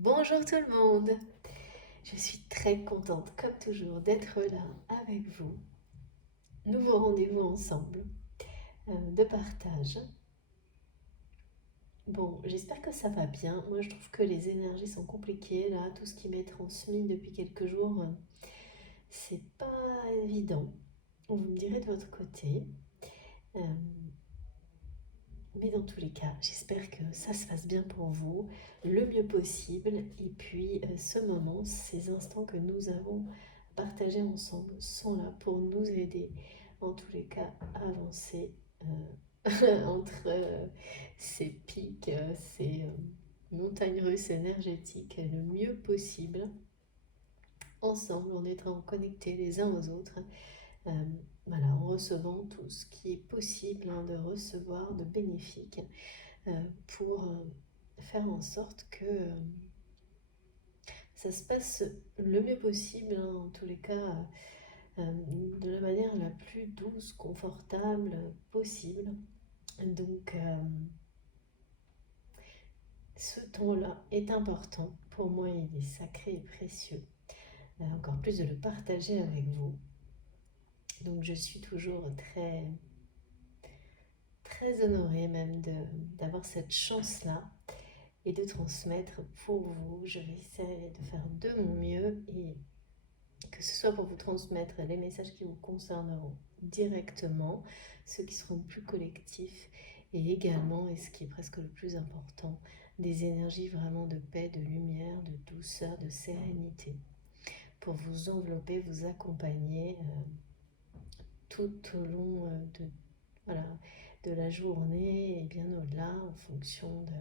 Bonjour tout le monde, je suis très contente comme toujours d'être là avec vous. Nouveau rendez-vous ensemble de partage. Bon, j'espère que ça va bien. Moi je trouve que les énergies sont compliquées là, tout ce qui m'est transmis depuis quelques jours, c'est pas évident. Vous me direz de votre côté. Euh, Mais dans tous les cas, j'espère que ça se passe bien pour vous, le mieux possible. Et puis, ce moment, ces instants que nous avons partagés ensemble sont là pour nous aider, en tous les cas, à avancer entre ces pics, ces montagnes russes énergétiques le mieux possible, ensemble, en étant connectés les uns aux autres. Euh, voilà, en recevant tout ce qui est possible de recevoir de bénéfique pour faire en sorte que ça se passe le mieux possible, en tous les cas, de la manière la plus douce, confortable possible. Donc, ce temps-là est important. Pour moi, il est sacré et précieux. Encore plus de le partager avec vous. Donc, je suis toujours très, très honorée même d'avoir cette chance-là et de transmettre pour vous. Je vais essayer de faire de mon mieux et que ce soit pour vous transmettre les messages qui vous concerneront directement, ceux qui seront plus collectifs, et également, et ce qui est presque le plus important, des énergies vraiment de paix, de lumière, de douceur, de sérénité, pour vous envelopper, vous accompagner tout au long voilà, de la journée et bien au-delà, en fonction de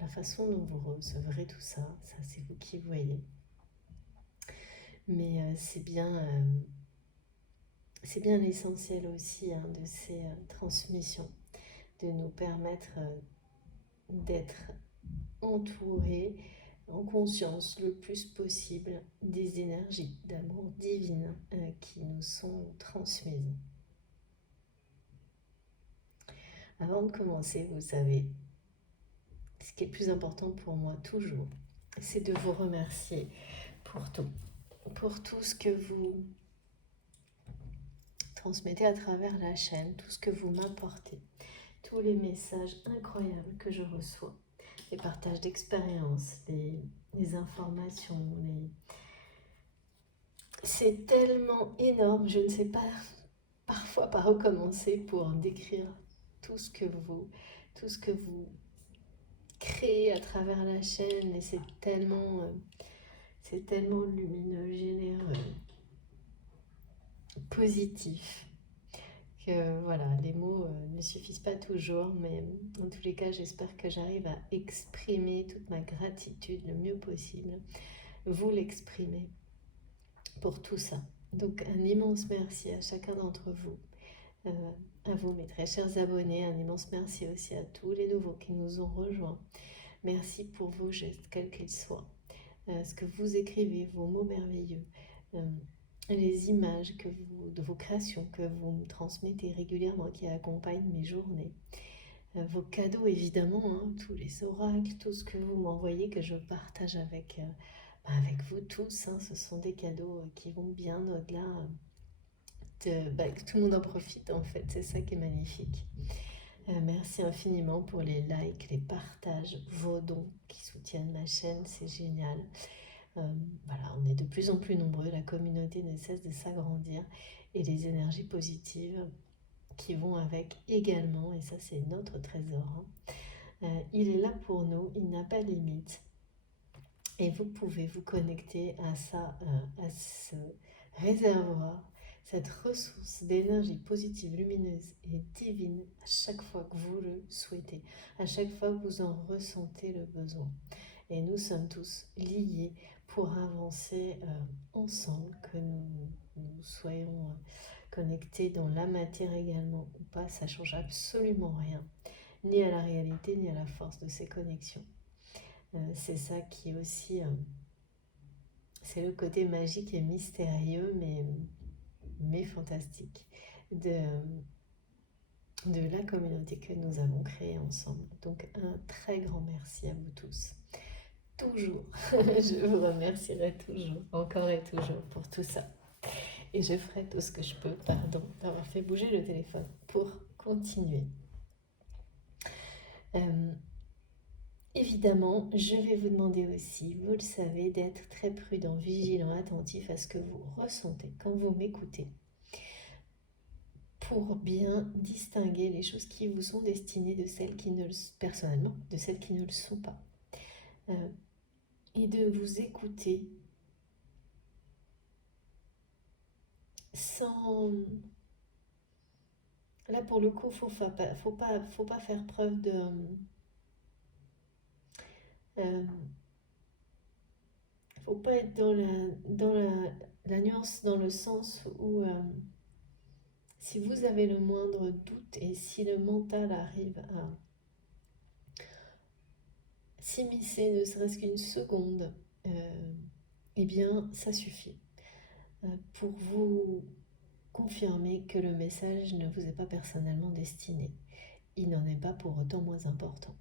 la façon dont vous recevrez tout ça. Ça, c'est vous qui voyez. Mais c'est bien l'essentiel aussi de ces transmissions, de nous permettre d'être entourés en conscience le plus possible des énergies d'amour divine qui nous sont transmises. Avant de commencer, vous savez, ce qui est le plus important pour moi toujours, c'est de vous remercier pour tout ce que vous transmettez à travers la chaîne, tout ce que vous m'apportez, tous les messages incroyables que je reçois, les partages d'expériences, les informations, c'est tellement énorme, je ne sais pas parfois par où commencer pour décrire tout ce que tout ce que vous créez à travers la chaîne, et c'est tellement lumineux, généreux, positif, que voilà, les mots ne suffisent pas toujours, mais en tous les cas, j'espère que j'arrive à exprimer toute ma gratitude le mieux possible, vous l'exprimer pour tout ça. Donc un immense merci à chacun d'entre vous, à vous mes très chers abonnés, un immense merci aussi à tous les nouveaux qui nous ont rejoints. Merci pour vos gestes, quels qu'ils soient, ce que vous écrivez, vos mots merveilleux, les images de vos créations que vous me transmettez régulièrement, qui accompagnent mes journées. Vos cadeaux évidemment, tous les oracles, tout ce que vous m'envoyez, que je partage avec vous tous. Ce sont des cadeaux qui vont bien au-delà que tout le monde en profite en fait, c'est ça qui est magnifique. Merci infiniment pour les likes, les partages, vos dons qui soutiennent ma chaîne, c'est génial. Voilà, on est de plus en plus nombreux, la communauté ne cesse de s'agrandir et les énergies positives qui vont avec également, et ça c'est notre trésor. Il est là pour nous, il n'a pas de limite. Et vous pouvez vous connecter à ça, à ce réservoir, cette ressource d'énergie positive, lumineuse et divine à chaque fois que vous le souhaitez, à chaque fois que vous en ressentez le besoin. Et nous sommes tous liés pour avancer ensemble, que nous soyons connectés dans la matière également ou pas, ça ne change absolument rien, ni à la réalité, ni à la force de ces connexions. C'est ça qui est aussi, c'est le côté magique et mystérieux, mais fantastique de la communauté que nous avons créée ensemble. Donc un très grand merci à vous tous. toujours. Je vous remercierai toujours, encore et toujours pour tout ça. Et je ferai tout ce que je peux, pardon, d'avoir fait bouger le téléphone pour continuer. Évidemment, je vais vous demander aussi, vous le savez, d'être très prudent, vigilant, attentif à ce que vous ressentez quand vous m'écoutez, pour bien distinguer les choses qui vous sont destinées de celles qui ne le, personnellement, de celles qui ne le sont pas. Et de vous écouter sans... Là, pour le coup, faut pas faire preuve de... faut pas être la nuance, dans le sens où si vous avez le moindre doute et si le mental arrive à s'immiscer ne serait-ce qu'une seconde, eh bien, ça suffit pour vous confirmer que le message ne vous est pas personnellement destiné. Il n'en est pas pour autant moins important.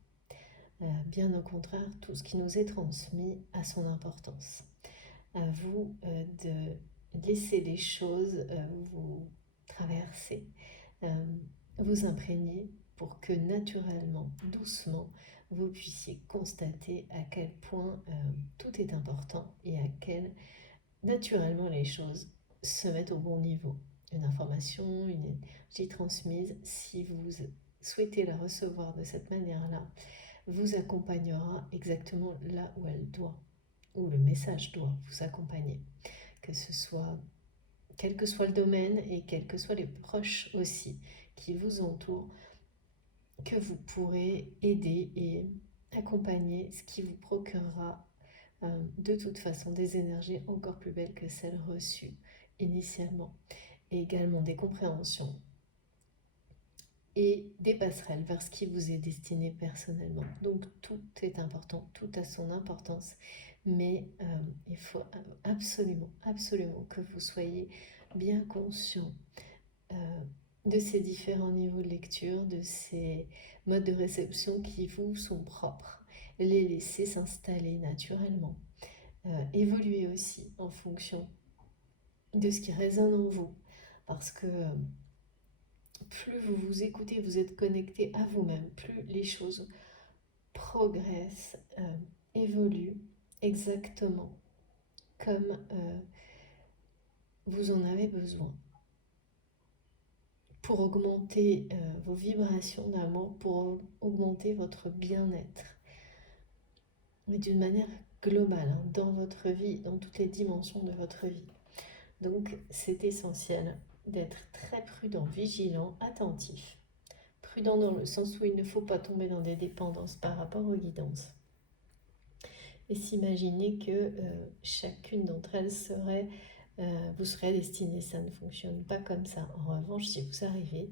Bien au contraire, tout ce qui nous est transmis a son importance. À vous de laisser les choses vous traverser, vous imprégner pour que naturellement, doucement, vous puissiez constater à quel point tout est important et à quel naturellement les choses se mettent au bon niveau. Une information, une énergie transmise, si vous souhaitez la recevoir de cette manière-là, vous accompagnera exactement là où elle doit, où le message doit vous accompagner. Que ce soit, quel que soit le domaine et quels que soient les proches aussi qui vous entourent, que vous pourrez aider et accompagner, ce qui vous procurera de toute façon des énergies encore plus belles que celles reçues initialement, et également des compréhensions et des passerelles vers ce qui vous est destiné personnellement. Donc tout est important, tout a son importance, mais il faut absolument, absolument que vous soyez bien conscient de ces différents niveaux de lecture, de ces modes de réception qui vous sont propres. Les laisser s'installer naturellement, évoluer aussi en fonction de ce qui résonne en vous, parce que plus vous vous écoutez, vous êtes connecté à vous-même, plus les choses progressent, évoluent exactement comme vous en avez besoin, pour augmenter vos vibrations d'amour, pour augmenter votre bien-être, mais d'une manière globale, hein, dans votre vie, dans toutes les dimensions de votre vie. Donc c'est essentiel d'être très prudent, vigilant, attentif. Prudent dans le sens où il ne faut pas tomber dans des dépendances par rapport aux guidances. Et s'imaginer que chacune d'entre elles vous serait destinée. Ça ne fonctionne pas comme ça. En revanche, si vous arrivez,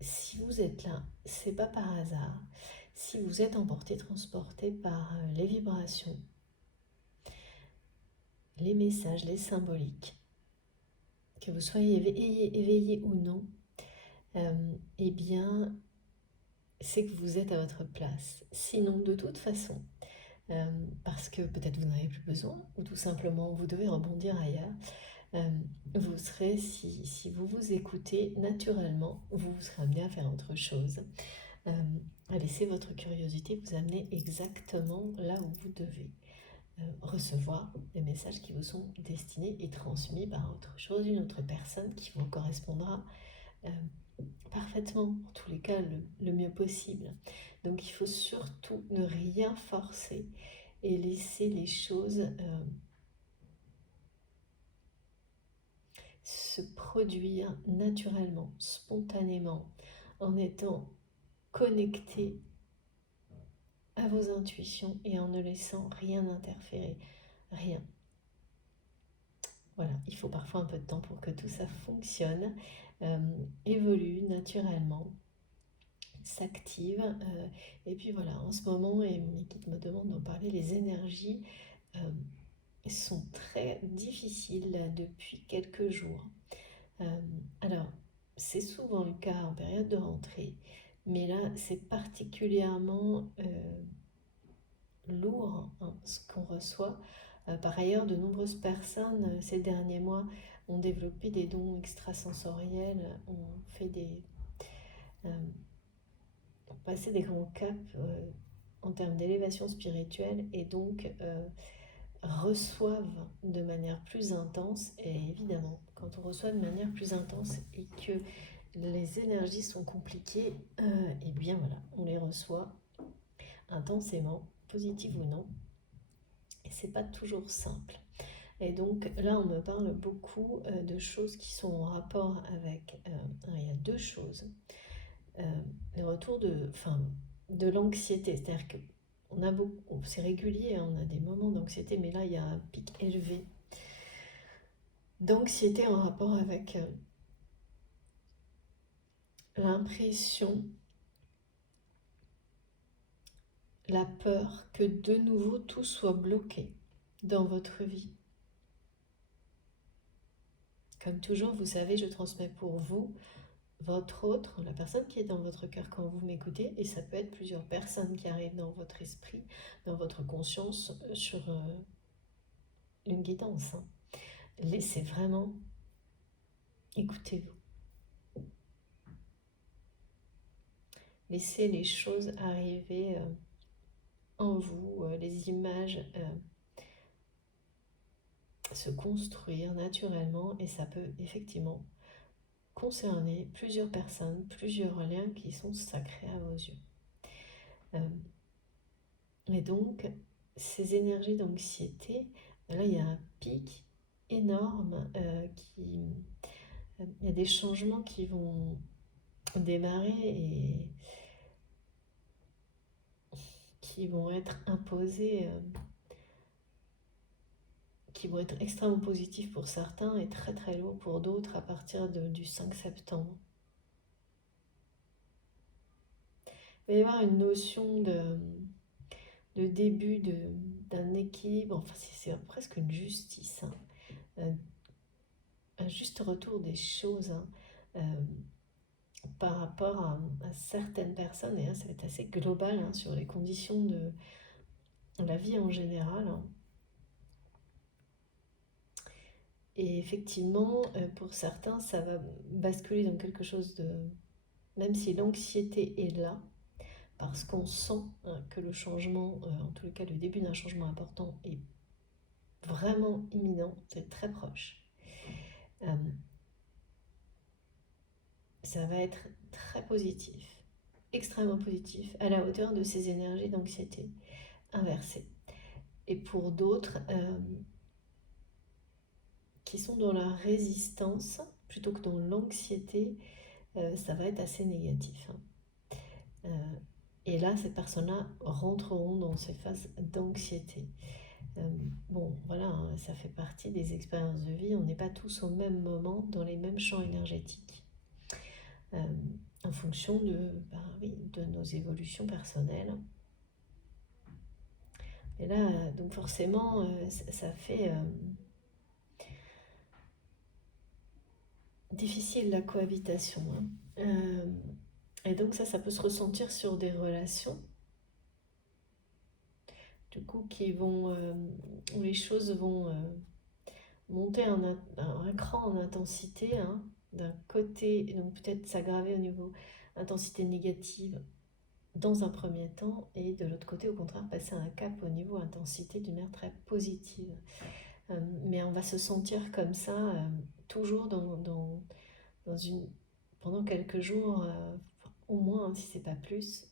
si vous êtes là, c'est pas par hasard. Si vous êtes emporté, transporté par les vibrations, les messages, les symboliques, que vous soyez éveillé ou non, eh bien, c'est que vous êtes à votre place. Sinon, de toute façon, parce que peut-être vous n'en avez plus besoin, ou tout simplement vous devez rebondir ailleurs, vous serez, si vous vous écoutez naturellement, vous serez amené à faire autre chose, à laisser votre curiosité vous amener exactement là où vous devez. Recevoir des messages qui vous sont destinés et transmis par autre chose, une autre personne qui vous correspondra parfaitement, en tous les cas le mieux possible. Donc il faut surtout ne rien forcer et laisser les choses se produire naturellement, spontanément, en étant connecté à vos intuitions et en ne laissant rien interférer, rien. Voilà, il faut parfois un peu de temps pour que tout ça fonctionne, évolue naturellement, s'active. Et puis voilà, en ce moment, et mes guides me demandent d'en parler, les énergies sont très difficiles là, depuis quelques jours. Alors, c'est souvent le cas en période de rentrée, Mais là, c'est particulièrement lourd, hein, ce qu'on reçoit. Par ailleurs, de nombreuses personnes ces derniers mois ont développé des dons extrasensoriels, ont fait euh, ont passé des grands caps en termes d'élévation spirituelle et donc reçoivent de manière plus intense. Et évidemment, quand on reçoit de manière plus intense et que les énergies sont compliquées, et bien voilà, on les reçoit intensément, positives ou non, et c'est pas toujours simple. Et donc là, on me parle beaucoup de choses qui sont en rapport avec. Il y a deux choses. Le retour de l'anxiété, c'est-à-dire que on a beaucoup, c'est régulier, hein, on a des moments d'anxiété, mais là, il y a un pic élevé d'anxiété en rapport avec l'impression, la peur que de nouveau tout soit bloqué dans votre vie. Comme toujours, vous savez, je transmets pour vous, votre autre, la personne qui est dans votre cœur quand vous m'écoutez, et ça peut être plusieurs personnes qui arrivent dans votre esprit, dans votre conscience, sur une guidance. Hein. Laissez vraiment, écoutez-vous. Laissez les choses arriver en vous, les images se construire naturellement, et ça peut effectivement concerner plusieurs personnes, plusieurs liens qui sont sacrés à vos yeux. Et donc, ces énergies d'anxiété, là, il y a un pic énorme il y a des changements qui vont démarrer et qui vont être imposés, qui vont être extrêmement positifs pour certains et très très lourds pour d'autres à partir du 5 septembre. Il va y avoir une notion de début d'un équilibre, enfin c'est presque une justice, hein, un juste retour des choses, hein, par rapport à certaines personnes, et hein, ça va être assez global, hein, sur les conditions de la vie en général. Hein. Et effectivement, pour certains, ça va basculer dans quelque chose de... Même si l'anxiété est là, parce qu'on sent que le changement, en tous les cas le début d'un changement important, est vraiment imminent, c'est très proche. Ça va être très positif, extrêmement positif, à la hauteur de ces énergies d'anxiété inversées. Et pour d'autres qui sont dans la résistance, plutôt que dans l'anxiété, ça va être assez négatif. Et là, ces personnes-là rentreront dans ces phases d'anxiété. Bon, voilà, hein, ça fait partie des expériences de vie. On n'est pas tous au même moment dans les mêmes champs énergétiques. En fonction de nos évolutions personnelles. Et là, donc forcément, ça fait difficile la cohabitation. Hein. Et donc ça peut se ressentir sur des relations, du coup, où les choses vont monter un cran en intensité, hein, d'un côté, donc peut-être s'aggraver au niveau intensité négative dans un premier temps, et de l'autre côté, au contraire, passer un cap au niveau intensité d'une manière très positive. Mais on va se sentir comme ça, toujours pendant quelques jours, au moins, hein, si c'est pas plus,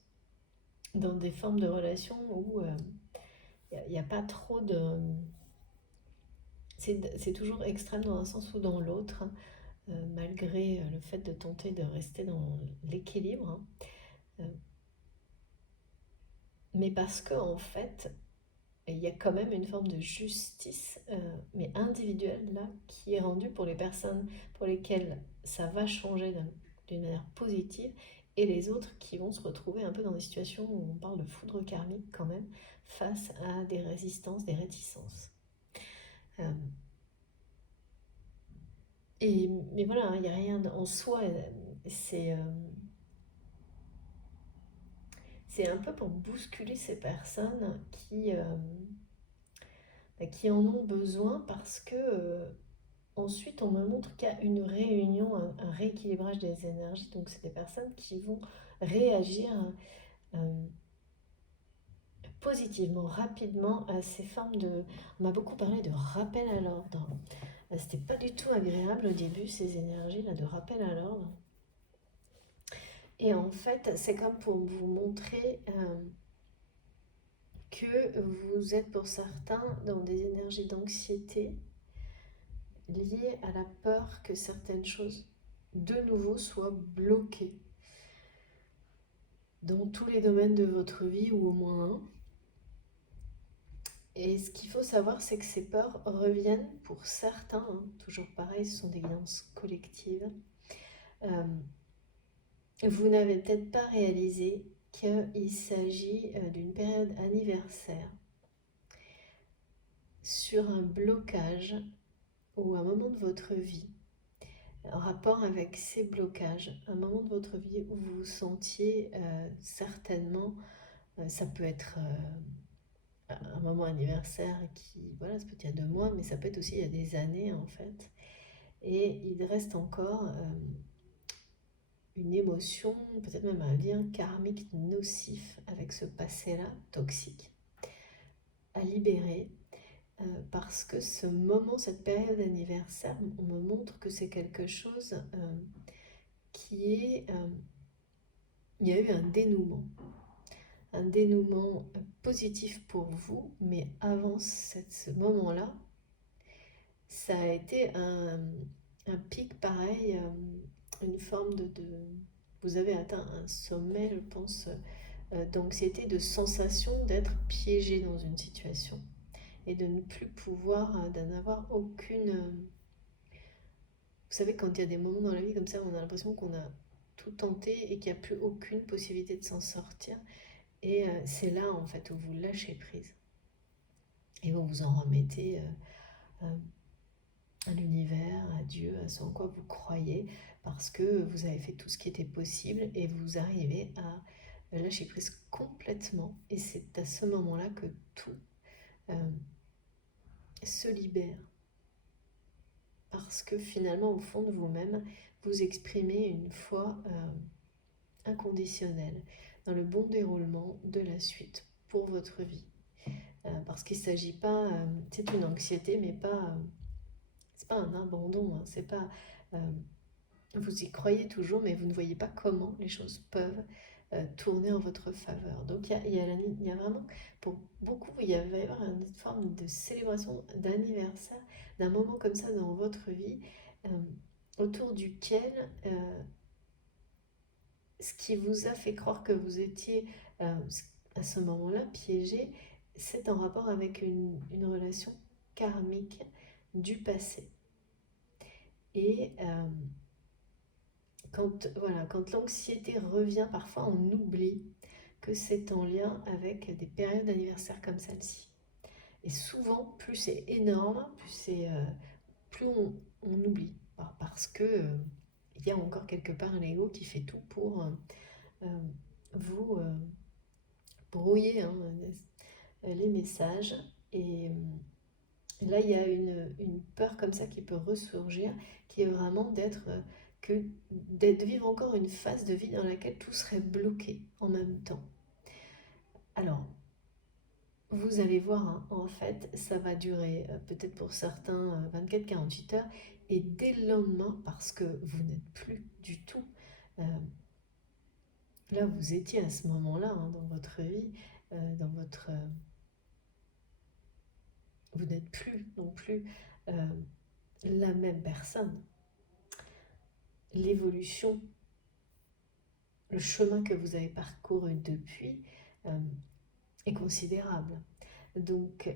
dans des formes de relations où il n'y a pas trop de... C'est toujours extrême dans un sens ou dans l'autre, hein, malgré le fait de tenter de rester dans l'équilibre. Hein. Mais parce qu'en fait, il y a quand même une forme de justice, mais individuelle, là, qui est rendue pour les personnes pour lesquelles ça va changer d'une manière positive, et les autres qui vont se retrouver un peu dans des situations où on parle de foudre karmique quand même, face à des résistances, des réticences. Mais voilà, il n'y a rien en soi, c'est... c'est un peu pour bousculer ces personnes qui en ont besoin parce que ensuite on me montre qu'il y a une réunion, un rééquilibrage des énergies. Donc c'est des personnes qui vont réagir euh, positivement, rapidement à ces formes de... On m'a beaucoup parlé de rappel à l'ordre. C'était pas du tout agréable au début, ces énergies-là de rappel à l'ordre. Et en fait, c'est comme pour vous montrer que vous êtes pour certains dans des énergies d'anxiété liées à la peur que certaines choses de nouveau soient bloquées dans tous les domaines de votre vie ou au moins un. Et ce qu'il faut savoir, c'est que ces peurs reviennent pour certains, hein, toujours pareil, ce sont des guidances collectives. Vous n'avez peut-être pas réalisé qu'il s'agit d'une période anniversaire sur un blocage ou un moment de votre vie, en rapport avec ces blocages, un moment de votre vie où vous vous sentiez certainement, ça peut être un moment anniversaire qui, voilà, ça peut être il y a 2 mois, mais ça peut être aussi il y a des années en fait. Et il reste encore une émotion, peut-être même un lien karmique nocif avec ce passé-là, toxique, à libérer. Parce que ce moment, cette période anniversaire, on me montre que c'est quelque chose qui est... il y a eu un dénouement positif pour vous, mais avant ce moment-là, ça a été un pic pareil, une forme vous avez atteint un sommet, je pense, d'anxiété, de sensation d'être piégé dans une situation et de ne plus pouvoir, d'en avoir aucune... Vous savez, quand il y a des moments dans la vie comme ça, on a l'impression qu'on a tout tenté et qu'il n'y a plus aucune possibilité de s'en sortir. Et c'est là, en fait, où vous lâchez prise. Et vous vous en remettez à l'univers, à Dieu, à ce en quoi vous croyez, parce que vous avez fait tout ce qui était possible et vous arrivez à lâcher prise complètement. Et c'est à ce moment-là que tout se libère. Parce que finalement, au fond de vous-même, vous exprimez une foi inconditionnelle dans le bon déroulement de la suite pour votre vie. Parce qu'il ne s'agit pas, c'est une anxiété, mais pas, c'est pas un abandon, hein, c'est pas, vous y croyez toujours, mais vous ne voyez pas comment les choses peuvent tourner en votre faveur. Donc il y a vraiment, pour beaucoup, il va y avoir une forme de célébration d'anniversaire, d'un moment comme ça dans votre vie, autour duquel ce qui vous a fait croire que vous étiez à ce moment-là piégé, c'est en rapport avec une relation karmique du passé. Et quand l'anxiété revient, parfois on oublie que c'est en lien avec des périodes d'anniversaire comme celle-ci. Et souvent, plus c'est énorme, plus on oublie. Parce que il y a encore quelque part l'ego qui fait tout pour vous brouiller, hein, les messages. Et là, il y a une peur comme ça qui peut ressurgir, qui est vraiment de vivre encore une phase de vie dans laquelle tout serait bloqué en même temps. Alors, vous allez voir, hein, en fait, ça va durer peut-être pour certains 24-48 heures, et dès le lendemain, parce que vous n'êtes plus du tout là où vous étiez à ce moment-là, hein, dans votre vie, vous n'êtes plus non plus la même personne. L'évolution, le chemin que vous avez parcouru depuis est considérable. Donc,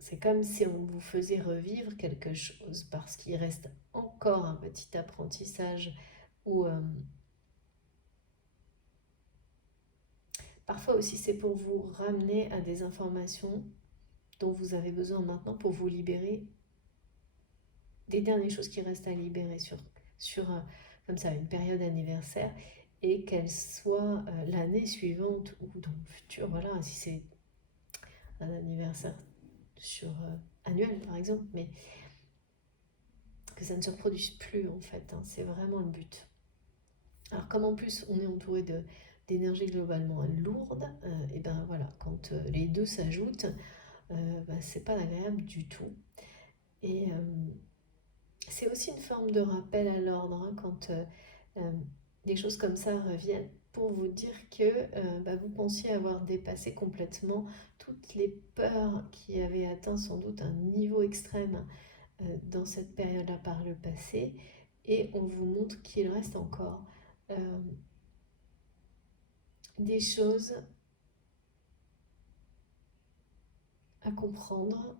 c'est comme si on vous faisait revivre quelque chose parce qu'il reste encore un petit apprentissage ou parfois aussi c'est pour vous ramener à des informations dont vous avez besoin maintenant pour vous libérer des dernières choses qui restent à libérer sur comme ça, une période anniversaire. et qu'elle soit l'année suivante ou dans le futur, voilà, si c'est un anniversaire annuel par exemple, mais que ça ne se reproduise plus en fait, hein, c'est vraiment le but. Alors comme en plus on est entouré d'énergie globalement lourde, et ben voilà, quand les deux s'ajoutent, ben, c'est pas agréable du tout. Et c'est aussi une forme de rappel à l'ordre, hein, quand des choses comme ça reviennent, pour vous dire que bah, vous pensiez avoir dépassé complètement toutes les peurs qui avaient atteint sans doute un niveau extrême dans cette période-là par le passé, et on vous montre qu'il reste encore des choses à comprendre,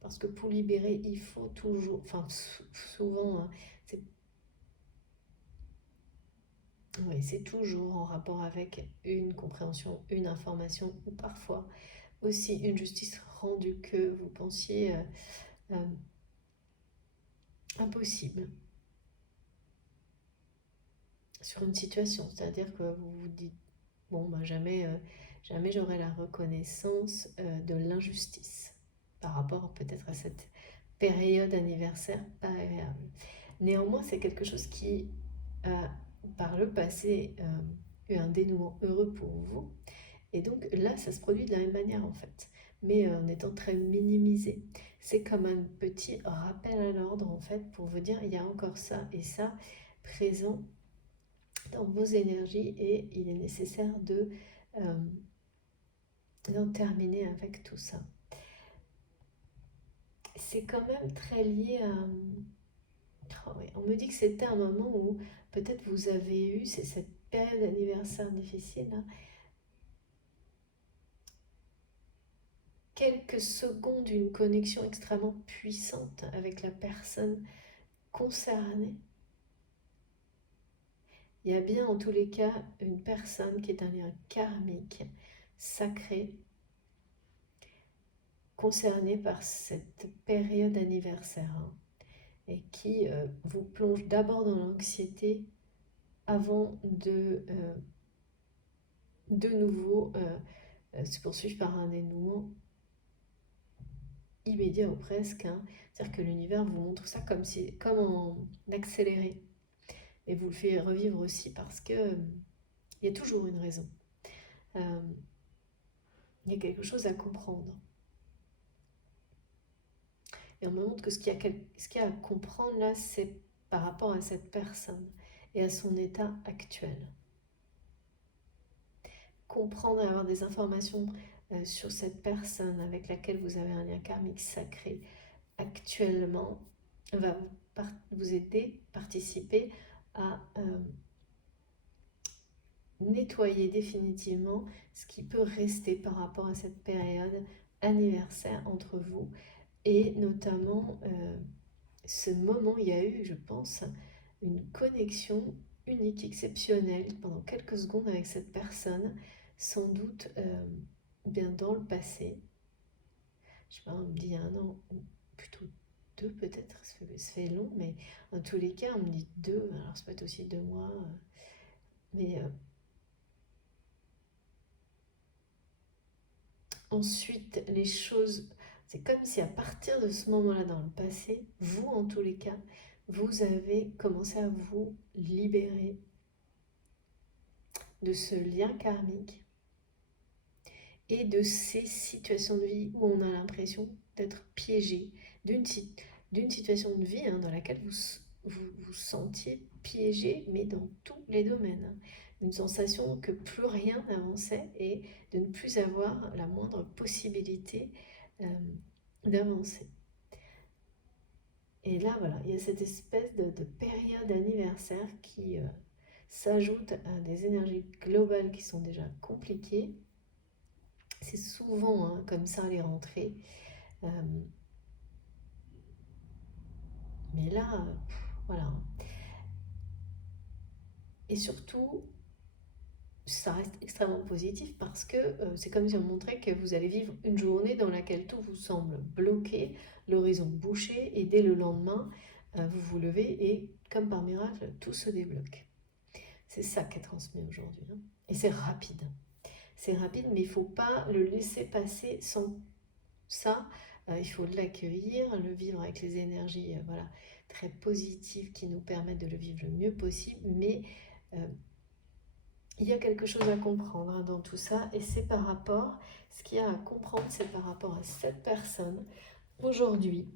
parce que pour libérer, il faut toujours, enfin souvent, hein, c'est oui, c'est toujours en rapport avec une compréhension, une information, ou parfois aussi une justice rendue que vous pensiez euh, impossible sur une situation. C'est-à-dire que vous vous dites, bon, ben jamais, jamais j'aurai la reconnaissance de l'injustice par rapport peut-être à cette période anniversaire pas agréable. Néanmoins, c'est quelque chose qui a par le passé eu un dénouement heureux pour vous. Et donc là, ça se produit de la même manière en fait, mais en étant très minimisé. C'est comme un petit rappel à l'ordre en fait pour vous dire il y a encore ça et ça présent dans vos énergies et il est nécessaire euh, d'en terminer avec tout ça. C'est quand même très lié à... Oh oui, on me dit que c'était un moment où peut-être vous avez eu, c'est cette période d'anniversaire difficile, hein, quelques secondes d'une connexion extrêmement puissante avec la personne concernée. Il y a bien en tous les cas une personne qui est un lien karmique, sacré, concernée par cette période anniversaire, hein, et qui vous plonge d'abord dans l'anxiété avant de nouveau se poursuivre par un dénouement immédiat ou presque, hein. C'est-à-dire que l'univers vous montre ça comme en accéléré. Et vous le fait revivre aussi parce que il y a toujours une raison. Euh, il y a quelque chose à comprendre. Et on me montre que ce qu'il y a à comprendre là, c'est par rapport à cette personne et à son état actuel. Comprendre et avoir des informations sur cette personne avec laquelle vous avez un lien karmique sacré actuellement va vous aider, participer à nettoyer définitivement ce qui peut rester par rapport à cette période anniversaire entre vous, et notamment ce moment, il y a eu, je pense, une connexion unique, exceptionnelle pendant quelques secondes avec cette personne, sans doute bien dans le passé. Je sais pas, on me dit un an, ou plutôt deux peut-être, ça fait long, mais en tous les cas, on me dit deux, alors ça peut être aussi 2 mois, mais ensuite, les choses, c'est comme si à partir de ce moment-là dans le passé, vous en tous les cas, vous avez commencé à vous libérer de ce lien karmique et de ces situations de vie où on a l'impression d'être piégé, d'une situation de vie, hein, dans laquelle vous sentiez piégé, mais dans tous les domaines, hein. Une sensation que plus rien n'avançait et de ne plus avoir la moindre possibilité euh, d'avancer. Et là, voilà, il y a cette espèce de période anniversaire qui s'ajoute à des énergies globales qui sont déjà compliquées. C'est souvent hein, comme ça les rentrées. Euh, mais là, voilà. Et surtout, ça reste extrêmement positif parce que c'est comme si on montrait que vous allez vivre une journée dans laquelle tout vous semble bloqué, l'horizon bouché, et dès le lendemain, vous vous levez et, comme par miracle, tout se débloque. C'est ça qui est transmis aujourd'hui, hein. Et c'est rapide. C'est rapide, mais il ne faut pas le laisser passer sans ça. Il faut l'accueillir, le vivre avec les énergies voilà, très positives qui nous permettent de le vivre le mieux possible. Mais il y a quelque chose à comprendre hein, dans tout ça. Et c'est par rapport, ce qu'il y a à comprendre, c'est par rapport à cette personne aujourd'hui.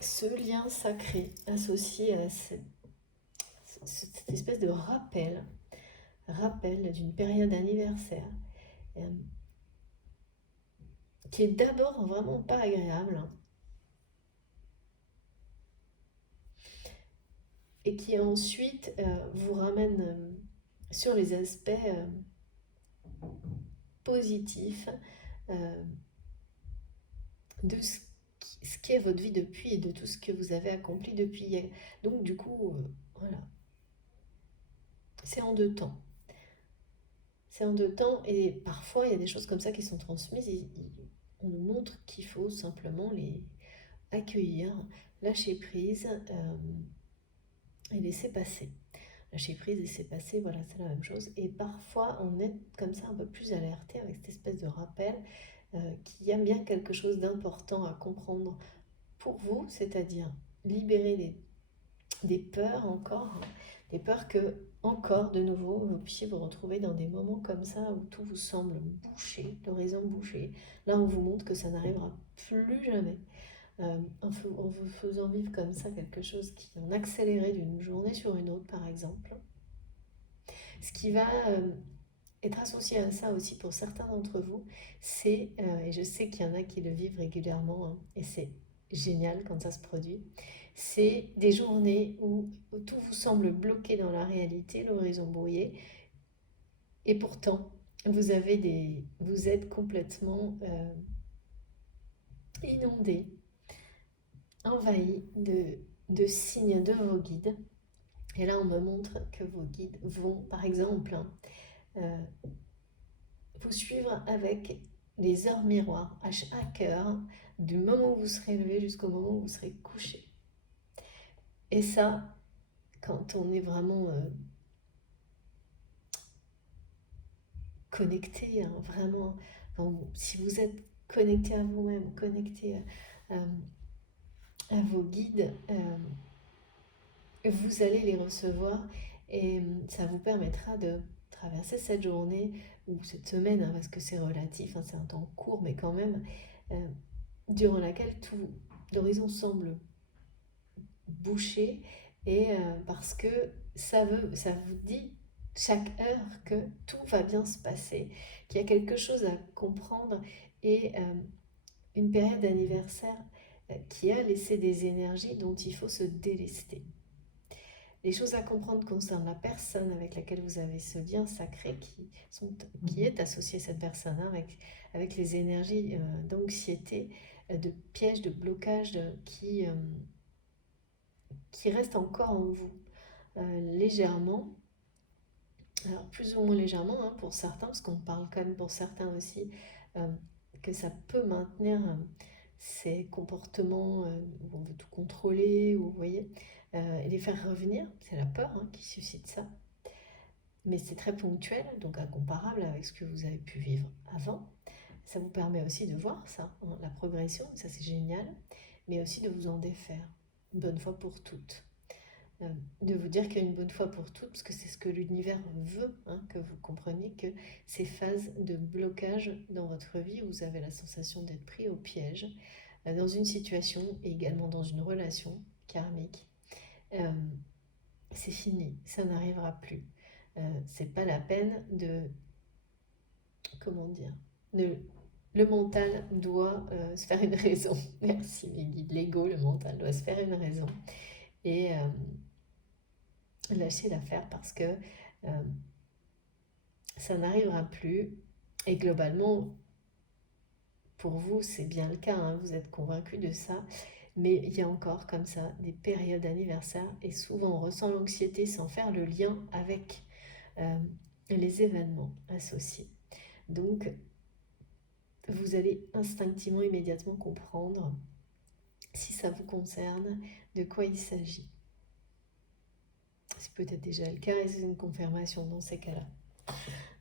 Ce lien sacré associé à cette espèce de rappel d'une période anniversaire qui est d'abord vraiment pas agréable hein, et qui ensuite vous ramène sur les aspects positifs de ce qu'est votre vie depuis et de tout ce que vous avez accompli depuis hier. Donc du coup, voilà, c'est en deux temps. C'est en deux temps et parfois il y a des choses comme ça qui sont transmises et on nous montre qu'il faut simplement les accueillir, lâcher prise et laisser passer. Lâcher prise et laisser passer, voilà, c'est la même chose. Et parfois on est comme ça un peu plus alerté avec cette espèce de rappel qu'il y a bien quelque chose d'important à comprendre pour vous, c'est-à-dire libérer des peurs encore, hein, des peurs que, encore, de nouveau, vous puissiez vous retrouver dans des moments comme ça où tout vous semble bouché, l'horizon bouché. Là, on vous montre que ça n'arrivera plus jamais. En vous faisant vivre comme ça quelque chose qui en accéléré d'une journée sur une autre, par exemple. Ce qui va être associé à ça aussi pour certains d'entre vous, c'est, et je sais qu'il y en a qui le vivent régulièrement, hein, et c'est génial quand ça se produit, c'est des journées où tout vous semble bloqué dans la réalité, l'horizon brouillé, et pourtant vous êtes complètement inondé, envahi de signes de vos guides. Et là, on me montre que vos guides vont, par exemple, vous suivre avec les heures miroirs à chaque heure, du moment où vous serez levé jusqu'au moment où vous serez couché. Et ça, quand on est vraiment connecté, hein, vraiment, si vous êtes connecté à vous-même, connecté à vos guides, vous allez les recevoir et ça vous permettra de traverser cette journée ou cette semaine, hein, parce que c'est relatif, hein, c'est un temps court, mais quand même, durant laquelle tout l'horizon semble bouché et parce que ça vous dit chaque heure que tout va bien se passer, qu'il y a quelque chose à comprendre et une période d'anniversaire qui a laissé des énergies dont il faut se délester. Les choses à comprendre concernent la personne avec laquelle vous avez ce lien sacré qui est associé à cette personne, hein, avec les énergies d'anxiété, de pièges, de blocages qui restent encore en vous légèrement. Alors plus ou moins légèrement hein, pour certains, parce qu'on parle quand même pour certains aussi que ça peut maintenir ces comportements où on veut tout contrôler, ou vous voyez, et les faire revenir. C'est la peur hein, qui suscite ça. Mais c'est très ponctuel, donc incomparable avec ce que vous avez pu vivre avant. Ça vous permet aussi de voir ça, hein, la progression, ça c'est génial, mais aussi de vous en défaire, une bonne fois pour toutes. De vous dire qu'il y a une bonne fois pour toutes, parce que c'est ce que l'univers veut, hein, que vous compreniez que ces phases de blocage dans votre vie, où vous avez la sensation d'être pris au piège, dans une situation et également dans une relation karmique, c'est fini, ça n'arrivera plus. C'est pas la peine de, comment dire, le mental doit se faire une raison. Merci mes guides, l'ego, le mental doit se faire une raison. Et lâcher l'affaire parce que ça n'arrivera plus. Et globalement, pour vous, c'est bien le cas, hein, vous êtes convaincu de ça. Mais il y a encore comme ça des périodes anniversaires et souvent on ressent l'anxiété sans faire le lien avec les événements associés. Donc, vous allez instinctivement, immédiatement comprendre, si ça vous concerne, de quoi il s'agit. C'est peut-être déjà le cas et c'est une confirmation dans ces cas-là.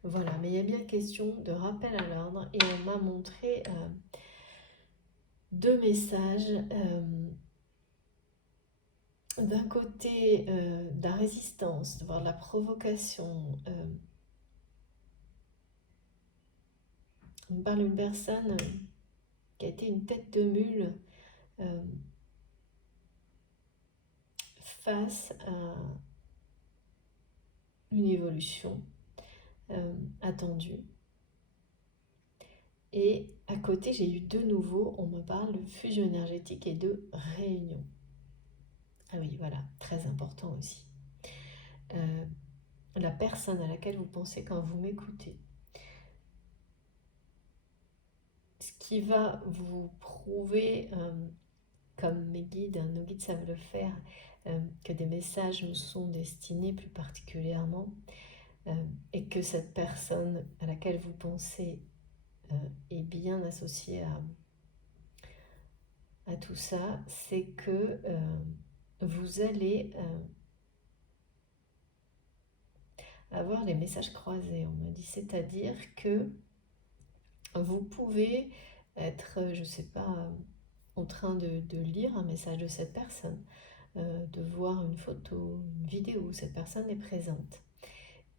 Voilà, mais il y a bien question de rappel à l'ordre et on m'a montré deux messages. D'un côté, de la résistance, de voir de la provocation. On me parle d'une personne qui a été une tête de mule face à une évolution attendue. Et à côté, j'ai eu de nouveau, on me parle de fusion énergétique et de réunion. Ah oui, voilà, très important aussi. La personne à laquelle vous pensez quand vous m'écoutez, ce qui va vous prouver, comme mes guides, nos guides savent le faire, que des messages nous sont destinés plus particulièrement, et que cette personne à laquelle vous pensez est bien associée à tout ça, c'est que vous allez avoir les messages croisés, on me dit, c'est-à-dire que vous pouvez être, je ne sais pas, en train de lire un message de cette personne, de voir une photo, une vidéo où cette personne est présente.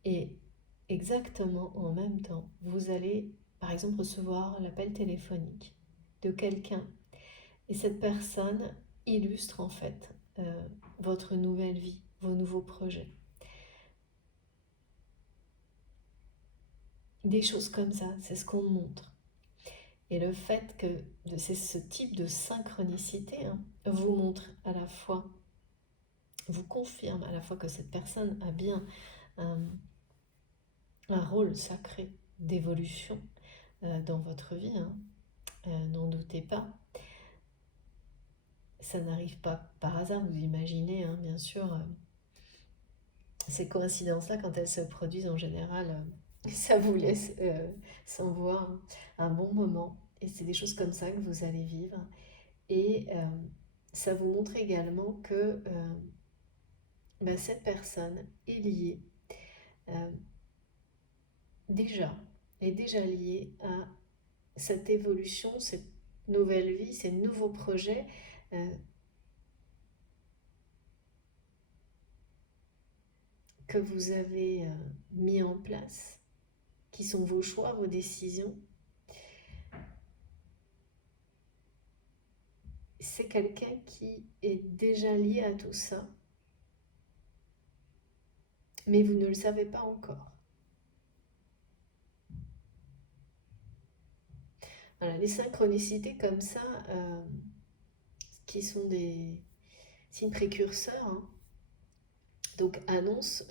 Et exactement en même temps, vous allez par exemple recevoir l'appel téléphonique de quelqu'un. Et cette personne illustre en fait votre nouvelle vie, vos nouveaux projets. Des choses comme ça, c'est ce qu'on montre. Et le fait que c'est ce type de synchronicité vous montre à la fois, vous confirme à la fois que cette personne a bien un rôle sacré d'évolution dans votre vie, n'en doutez pas. Ça n'arrive pas par hasard, vous imaginez, bien sûr, ces coïncidences-là, quand elles se produisent en général, ça vous laisse sans voir un bon moment. Et c'est des choses comme ça que vous allez vivre. Et ça vous montre également que cette personne est liée est déjà liée à cette évolution, cette nouvelle vie, ces nouveaux projets que vous avez mis en place, qui sont vos choix, vos décisions. C'est quelqu'un qui est déjà lié à tout ça, mais vous ne le savez pas encore. Voilà, les synchronicités comme ça, qui sont des signes précurseurs, donc annoncent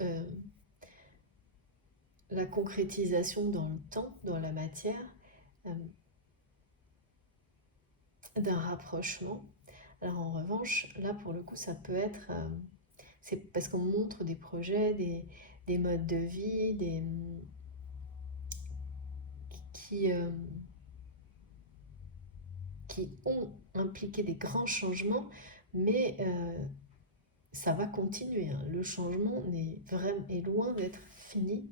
la concrétisation dans le temps, dans la matière, d'un rapprochement. Alors en revanche, là pour le coup, ça peut être, c'est parce qu'on montre des projets, des modes de vie, qui ont impliqué des grands changements, mais ça va continuer. Le changement est loin d'être fini,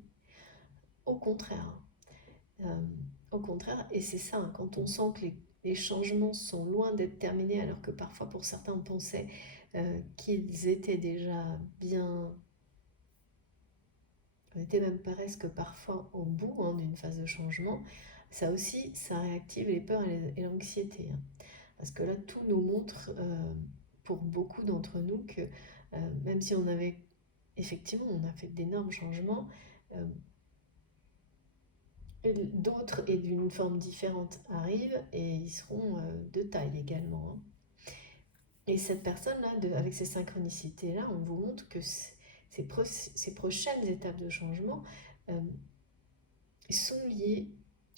au contraire. Au contraire, et c'est ça, quand on sent que les changements sont loin d'être terminés, alors que parfois pour certains on pensait qu'ils étaient déjà bien, on était même presque parfois au bout d'une phase de changement, ça aussi, ça réactive les peurs et l'anxiété. Parce que là, tout nous montre, pour beaucoup d'entre nous, que même si on avait, effectivement, on a fait d'énormes changements, d'autres et d'une forme différente arrivent et ils seront de taille également. Et cette personne-là, avec ces synchronicités-là, on vous montre que ces prochaines étapes de changement sont liées.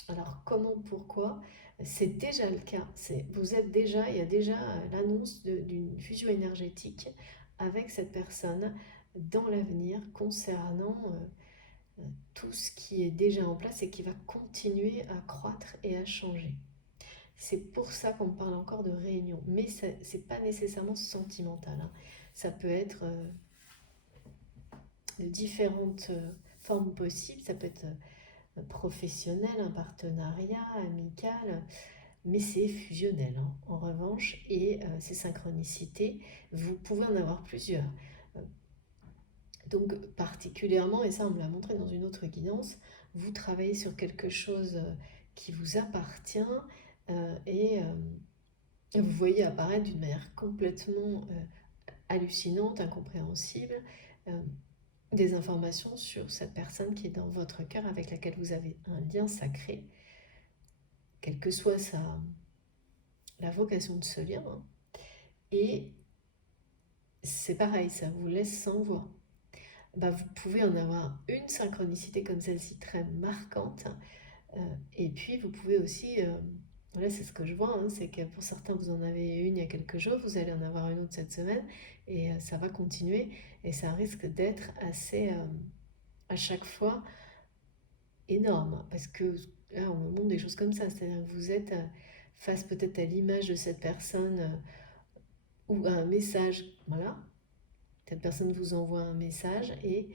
Alors comment, pourquoi? C'est déjà le cas. Il y a déjà l'annonce d'une fusion énergétique avec cette personne dans l'avenir concernant tout ce qui est déjà en place et qui va continuer à croître et à changer. C'est pour ça qu'on parle encore de réunion, mais c'est pas nécessairement sentimental. Ça peut être de différentes formes possibles. Ça peut être professionnel, un partenariat, amical, mais c'est fusionnel hein, en revanche. Et ces synchronicités, vous pouvez en avoir plusieurs. Donc particulièrement, et ça on me l'a montré dans une autre guidance, vous travaillez sur quelque chose qui vous appartient et vous voyez apparaître d'une manière complètement hallucinante, incompréhensible, des informations sur cette personne qui est dans votre cœur, avec laquelle vous avez un lien sacré, quelle que soit la vocation de ce lien. Hein. Et c'est pareil, ça vous laisse sans voix. Bah, vous pouvez en avoir une synchronicité comme celle-ci très marquante. Et puis vous pouvez aussi, voilà c'est ce que je vois, hein, c'est que pour certains vous en avez une il y a quelques jours, vous allez en avoir une autre cette semaine, et ça va continuer, et ça risque d'être assez, à chaque fois, énorme, parce que là on me montre des choses comme ça, c'est-à-dire que vous êtes face peut-être à l'image de cette personne ou à un message, voilà, cette personne vous envoie un message et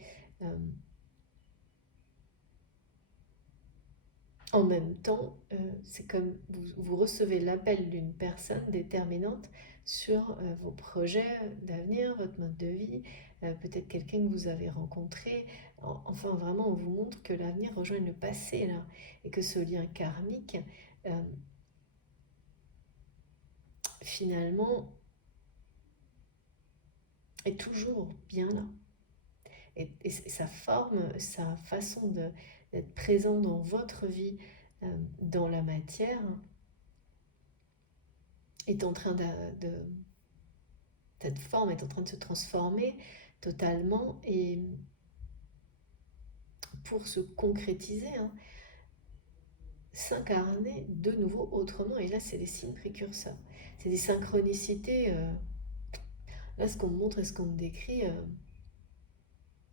en même temps, c'est comme vous recevez l'appel d'une personne déterminante sur vos projets d'avenir, votre mode de vie, peut-être quelqu'un que vous avez rencontré. Enfin, vraiment, on vous montre que l'avenir rejoint le passé, là, et que ce lien karmique, euh, finalement, est toujours bien là. Et sa forme, sa façon d'être présent dans votre vie, dans la matière, est en train cette forme est en train de se transformer totalement et pour se concrétiser, hein, s'incarner de nouveau autrement. Et là, c'est des signes précurseurs. C'est des synchronicités. Là, ce qu'on me montre et ce qu'on me décrit,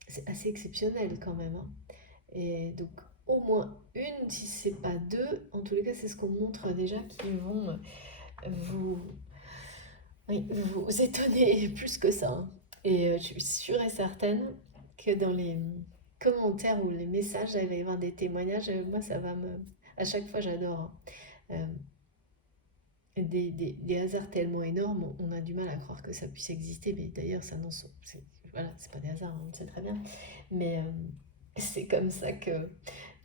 c'est assez exceptionnel quand même. Hein. Et donc, au moins une, si c'est pas deux, en tous les cas, c'est ce qu'on me montre déjà qui vont vous, oui, vous étonner plus que ça. Hein. Et je suis sûre et certaine que dans les commentaires ou les messages, il va y avoir des témoignages. Moi, ça va me. À chaque fois, j'adore. Hein. Des hasards tellement énormes, on a du mal à croire que ça puisse exister. Mais d'ailleurs, ça n'en sont. Voilà, c'est pas des hasards, hein, on le sait très bien. Mais c'est comme ça que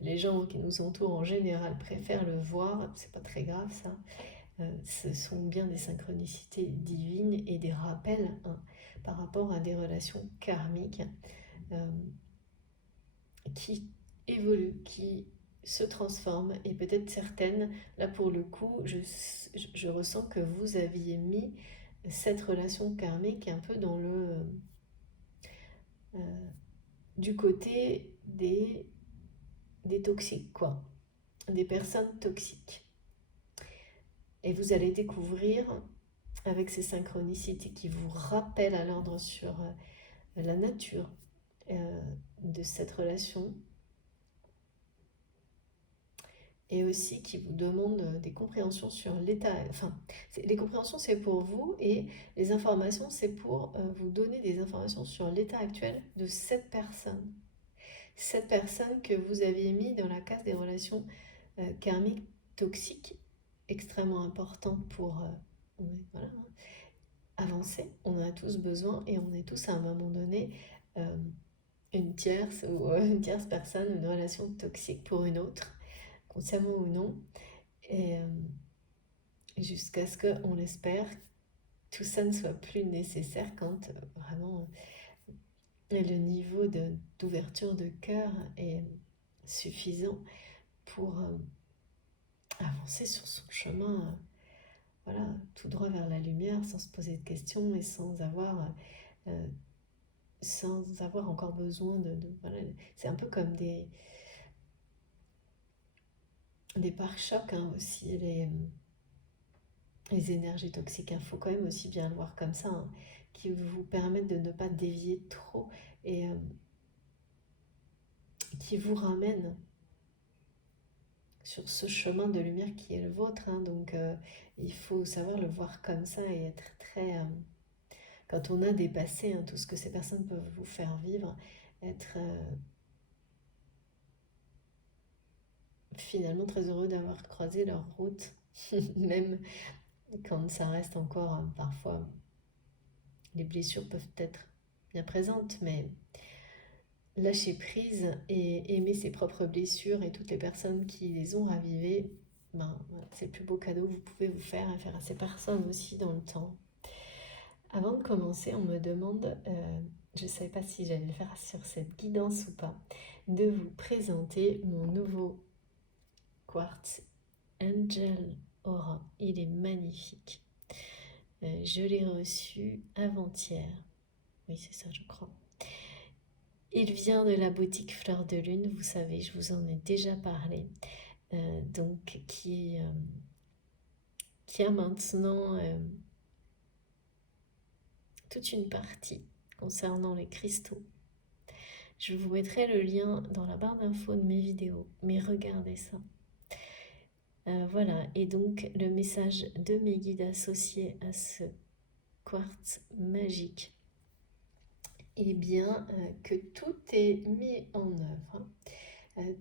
les gens qui nous entourent en général préfèrent le voir. C'est pas très grave, ça. Ce sont bien des synchronicités divines et des rappels hein, par rapport à des relations karmiques euh, qui évoluent, qui se transforment, et peut-être certaines, là pour le coup, je ressens que vous aviez mis cette relation karmique un peu dans euh, du côté des toxiques, quoi, des personnes toxiques. Et vous allez découvrir avec ces synchronicités qui vous rappellent à l'ordre sur la nature de cette relation, et aussi qui vous demandent des compréhensions sur l'état. Enfin, les compréhensions c'est pour vous, et les informations c'est pour vous donner des informations sur l'état actuel de cette personne. Cette personne que vous aviez mis dans la case des relations karmiques toxiques, extrêmement importantes pour voilà, avancer. On en a tous besoin, et on est tous à un moment donné euh, une tierce ou une tierce personne, une relation toxique pour une autre, consciemment ou non, et jusqu'à ce qu'on l'espère, tout ça ne soit plus nécessaire quand vraiment le niveau d'ouverture de cœur est suffisant pour avancer sur son chemin, voilà, tout droit vers la lumière, sans se poser de questions et euh, sans avoir encore besoin voilà, c'est un peu comme des pare-chocs hein, aussi, les énergies toxiques. Il faut quand même aussi bien le voir comme ça, hein, qui vous permettent de ne pas dévier trop et qui vous ramènent sur ce chemin de lumière qui est le vôtre. Hein. Donc il faut savoir le voir comme ça et être très... quand on a dépassé hein, tout ce que ces personnes peuvent vous faire vivre, être finalement très heureux d'avoir croisé leur route, même quand ça reste encore parfois, les blessures peuvent être bien présentes, mais lâcher prise et aimer ses propres blessures et toutes les personnes qui les ont ravivées, ben, voilà, c'est le plus beau cadeau que vous pouvez vous faire et faire à ces personnes aussi dans le temps. Avant de commencer, on me demande, je ne savais pas si j'allais le faire sur cette guidance ou pas, de vous présenter mon nouveau quartz Angel Aura. Il est magnifique. Je l'ai reçu avant-hier. Oui, c'est ça, je crois. Il vient de la boutique Fleur de Lune, vous savez, je vous en ai déjà parlé. Donc, qui a maintenant toute une partie concernant les cristaux. Je vous mettrai le lien dans la barre d'infos de mes vidéos, mais regardez ça. Voilà, et donc le message de mes guides associés à ce quartz magique, eh bien que tout est mis en œuvre.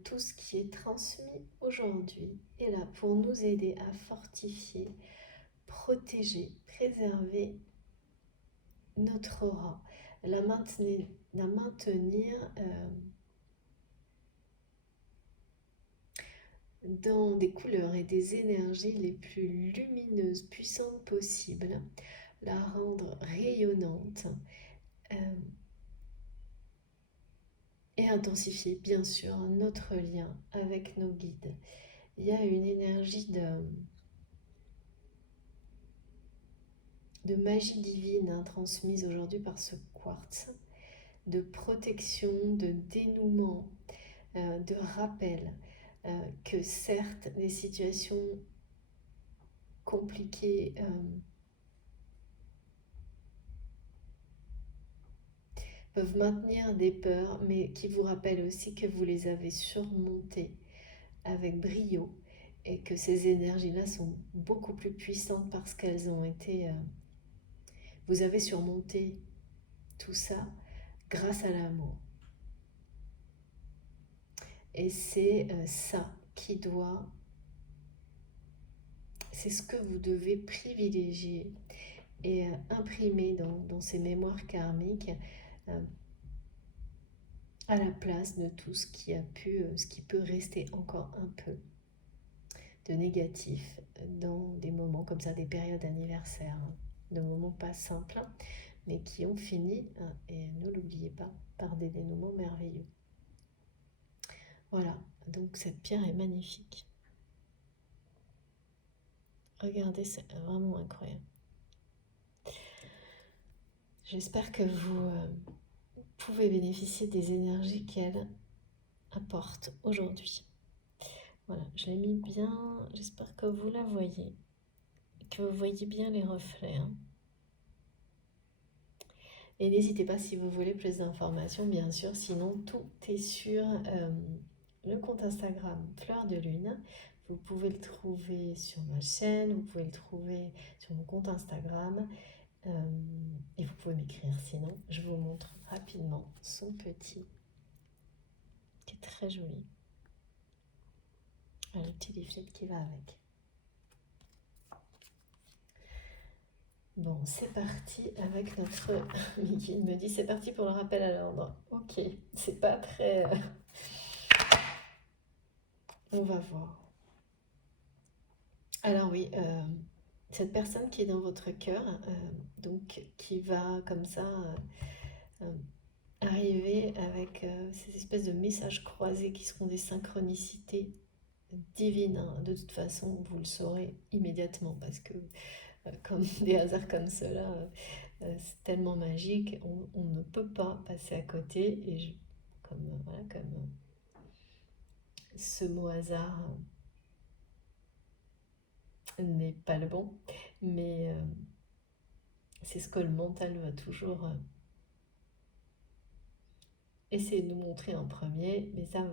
Tout ce qui est transmis aujourd'hui est là pour nous aider à fortifier, protéger, préserver notre aura, la maintenir dans des couleurs et des énergies les plus lumineuses, puissantes possibles, la rendre rayonnante et intensifier bien sûr notre lien avec nos guides. Il y a une énergie de magie divine transmise aujourd'hui par ce quartz, de protection, de dénouement, de rappel que certes les situations compliquées peuvent maintenir des peurs, mais qui vous rappellent aussi que vous les avez surmontées avec brio et que ces énergies-là sont beaucoup plus puissantes parce qu'elles ont été... vous avez surmonté tout ça grâce à l'amour. Et c'est ça qui doit... C'est ce que vous devez privilégier et imprimer dans ces mémoires karmiques à la place de tout ce qui a pu, ce qui peut rester encore un peu de négatif dans des moments comme ça, des périodes anniversaires, de moments pas simples, mais qui ont fini, et ne l'oubliez pas, par des dénouements merveilleux. Voilà, donc cette pierre est magnifique. Regardez, c'est vraiment incroyable. J'espère que vous pouvez bénéficier des énergies qu'elle apporte aujourd'hui. Voilà, je l'ai mis bien, j'espère que vous la voyez, que vous voyez bien les reflets. Et n'hésitez pas si vous voulez plus d'informations, bien sûr, sinon tout est sur le compte Instagram Fleur de Lune. Vous pouvez le trouver sur ma chaîne, vous pouvez le trouver sur mon compte Instagram et vous pouvez m'écrire. Sinon, je vous montre rapidement son petit, qui est très joli. Le petit leaflet qui va avec. Bon, c'est parti avec notre... Mickey me dit c'est parti pour le rappel à l'ordre. Ok, c'est pas très... On va voir. Alors oui, cette personne qui est dans votre cœur, donc qui va comme ça arriver avec ces espèces de messages croisés qui seront des synchronicités divines. De toute façon, vous le saurez immédiatement parce que comme des hasards comme cela, c'est tellement magique, on ne peut pas passer à côté. Et comme ce mot hasard n'est pas le bon, mais c'est ce que le mental va toujours essayer de nous montrer en premier, mais ça,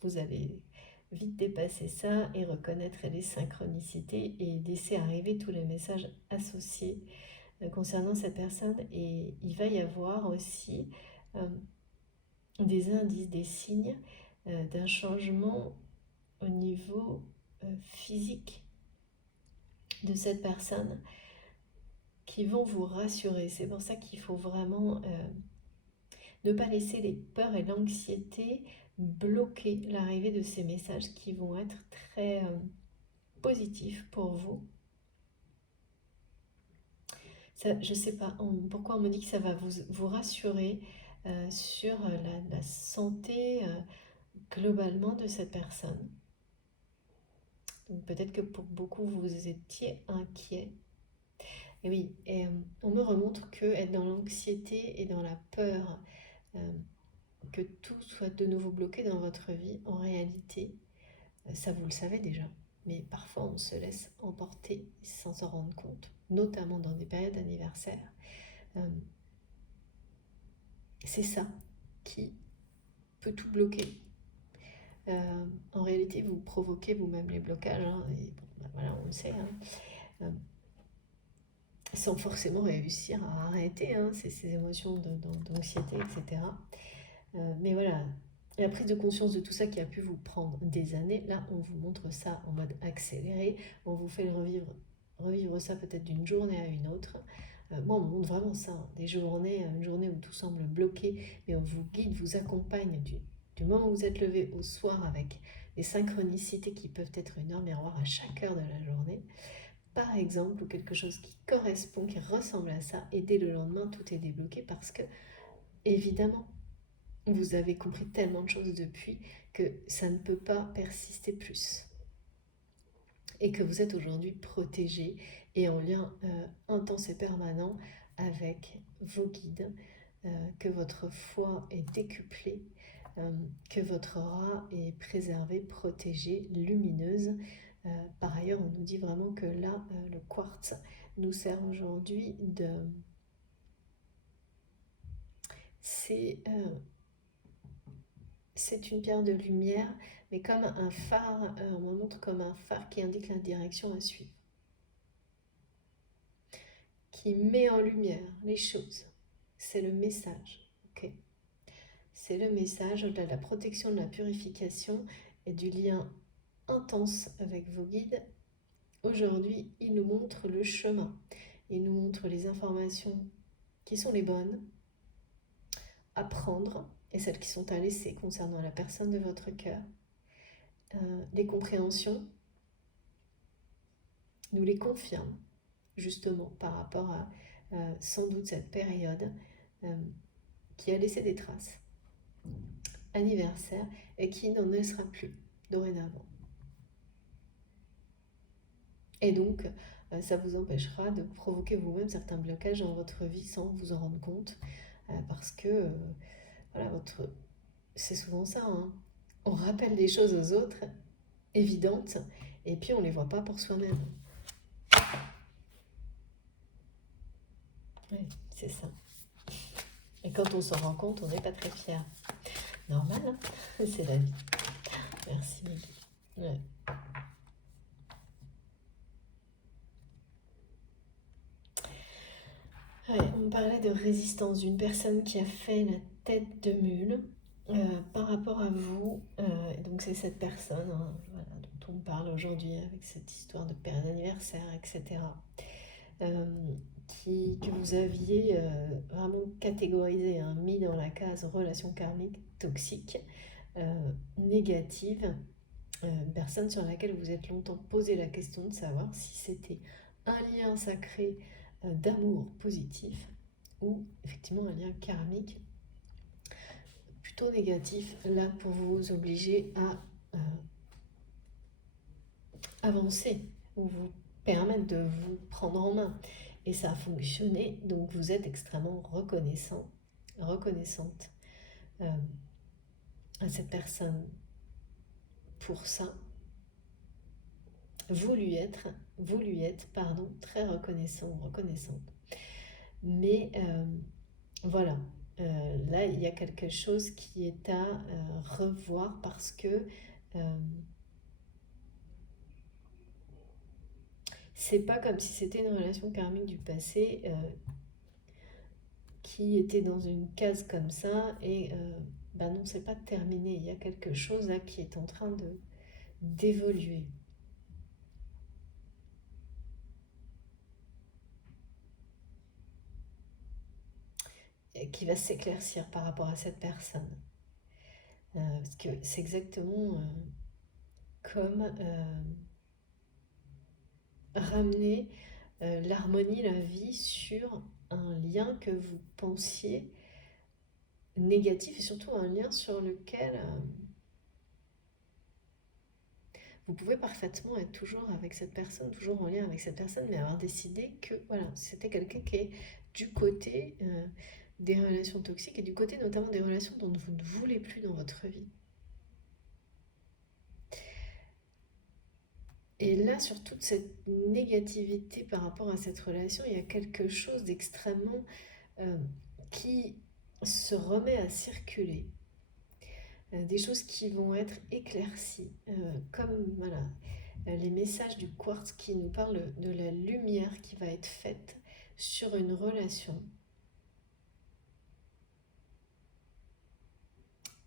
vous allez vite dépasser ça et reconnaître les synchronicités et laisser arriver tous les messages associés concernant cette personne. Et il va y avoir aussi des indices, des signes d'un changement au niveau physique de cette personne qui vont vous rassurer. C'est pour ça qu'il faut vraiment ne pas laisser les peurs et l'anxiété bloquer l'arrivée de ces messages qui vont être très positifs pour vous. Ça, je ne sais pas pourquoi on me dit que ça va vous rassurer sur la santé globalement de cette personne. Donc peut-être que pour beaucoup vous étiez inquiet. Et oui, et on me remontre que être dans l'anxiété et dans la peur, que tout soit de nouveau bloqué dans votre vie, en réalité, ça vous le savez déjà. Mais parfois on se laisse emporter sans s'en rendre compte, notamment dans des périodes anniversaires. C'est ça qui peut tout bloquer. En réalité, vous provoquez vous-même les blocages, hein, et bon, ben voilà, on le sait, hein, sans forcément réussir à arrêter ces émotions d'anxiété, etc. Mais voilà, la prise de conscience de tout ça qui a pu vous prendre des années, là, on vous montre ça en mode accéléré, on vous fait revivre ça peut-être d'une journée à une autre. Moi, on me montre vraiment ça, une journée où tout semble bloqué, mais on vous guide, vous accompagne du moment où vous êtes levé au soir avec des synchronicités qui peuvent être une heure miroir à chaque heure de la journée, par exemple, ou quelque chose qui correspond, qui ressemble à ça, et dès le lendemain, tout est débloqué parce que, évidemment, vous avez compris tellement de choses depuis que ça ne peut pas persister plus. Et que vous êtes aujourd'hui protégé et en lien intense et permanent avec vos guides, que votre foi est décuplée, que votre aura est préservée, protégée, lumineuse. Par ailleurs, on nous dit vraiment que là, le quartz nous sert aujourd'hui de... C'est une pierre de lumière, mais comme un phare, on me montre comme un phare qui indique la direction à suivre, qui met en lumière les choses. C'est le message, ok? C'est le message de la protection, de la purification et du lien intense avec vos guides. Aujourd'hui, ils nous montrent le chemin. Ils nous montrent les informations qui sont les bonnes à prendre et celles qui sont à laisser concernant la personne de votre cœur. Les compréhensions nous les confirment justement par rapport à sans doute cette période qui a laissé des traces anniversaire et qui n'en laissera plus dorénavant. Et donc, ça vous empêchera de provoquer vous-même certains blocages dans votre vie sans vous en rendre compte, parce que voilà, c'est souvent ça, hein. On rappelle des choses aux autres évidentes et puis on ne les voit pas pour soi-même. Oui, c'est ça. Et quand on s'en rend compte, on n'est pas très fier. Normal, hein. C'est la vie. Merci, Maggie. Ouais. Ouais, on parlait de résistance d'une personne qui a fait la tête de mule par rapport à vous. Donc c'est cette personne voilà, dont on parle aujourd'hui avec cette histoire de période d'anniversaire, etc. Que vous aviez vraiment catégorisé, mis dans la case relation karmique toxique, négative. Une personne sur laquelle vous êtes longtemps posé la question de savoir si c'était un lien sacré d'amour positif ou effectivement un lien karmique plutôt négatif, là pour vous obliger à avancer ou vous permettre de vous prendre en main. Et ça a fonctionné, donc vous êtes extrêmement reconnaissante à cette personne pour ça. Vous lui êtes, très reconnaissante. Mais voilà, là il y a quelque chose qui est à revoir parce que c'est pas comme si c'était une relation karmique du passé qui était dans une case comme ça et ben non, c'est pas terminé. Il y a quelque chose là qui est en train d'évoluer, et qui va s'éclaircir par rapport à cette personne. Parce que c'est exactement comme ramener l'harmonie, la vie sur un lien que vous pensiez négatif et surtout un lien sur lequel vous pouvez parfaitement être toujours avec cette personne, toujours en lien avec cette personne, mais avoir décidé que voilà, c'était quelqu'un qui est du côté des relations toxiques et du côté notamment des relations dont vous ne voulez plus dans votre vie. Et là, sur toute cette négativité par rapport à cette relation, il y a quelque chose d'extrêmement euh, qui se remet à circuler. Des choses qui vont être éclaircies, comme voilà, les messages du quartz qui nous parlent de la lumière qui va être faite sur une relation.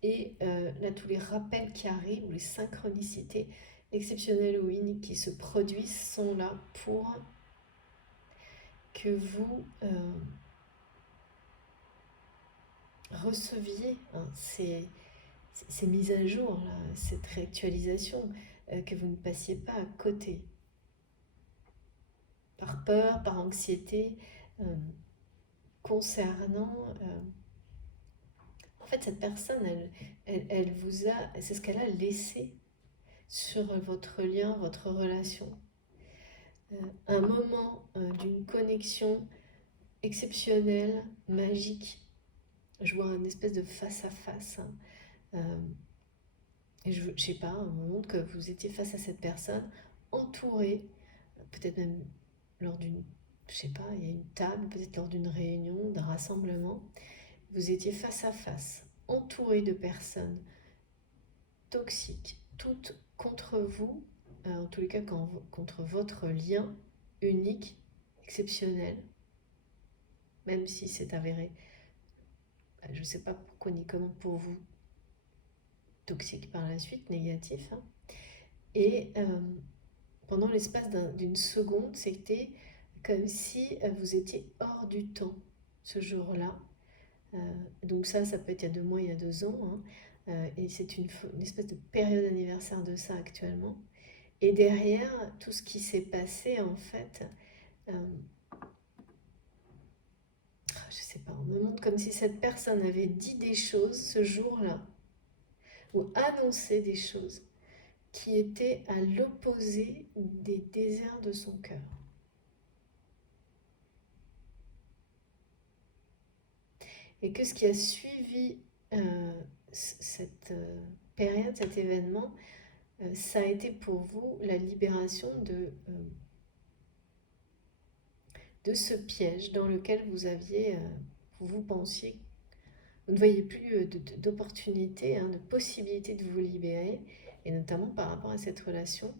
Et là, tous les rappels qui arrivent, les synchronicités exceptionnelles ou uniques qui se produisent sont là pour que vous receviez ces mises à jour, là, cette réactualisation, que vous ne passiez pas à côté. Par peur, par anxiété, euh, concernant... en fait, cette personne, elle vous a... C'est ce qu'elle a laissé sur votre lien, votre relation. Un moment d'une connexion exceptionnelle, magique. Je vois une espèce de face-à-face. Et je sais pas, un moment que vous étiez face à cette personne, entouré, peut-être même lors d'une... Je sais pas, il y a une table, peut-être lors d'une réunion, d'un rassemblement. Vous étiez face à face, entouré de personnes toxiques, toutes contre vous, en tous les cas contre votre lien unique, exceptionnel, même si c'est avéré, je ne sais pas pourquoi ni comment pour vous, toxique par la suite, négatif. Hein. Et pendant l'espace d'une seconde, c'était comme si vous étiez hors du temps ce jour-là. Donc ça peut être il y a 2 mois, il y a 2 ans. Hein. Et c'est une espèce de période anniversaire de ça actuellement. Et derrière, tout ce qui s'est passé, en fait, je sais pas, on me montre comme si cette personne avait dit des choses ce jour-là, ou annoncé des choses qui étaient à l'opposé des désirs de son cœur. Et que ce qui a suivi cette période, cet événement, ça a été pour vous la libération de ce piège dans lequel vous aviez, vous pensiez, vous ne voyez plus d'opportunité, hein, de possibilité de vous libérer, et notamment par rapport à cette relation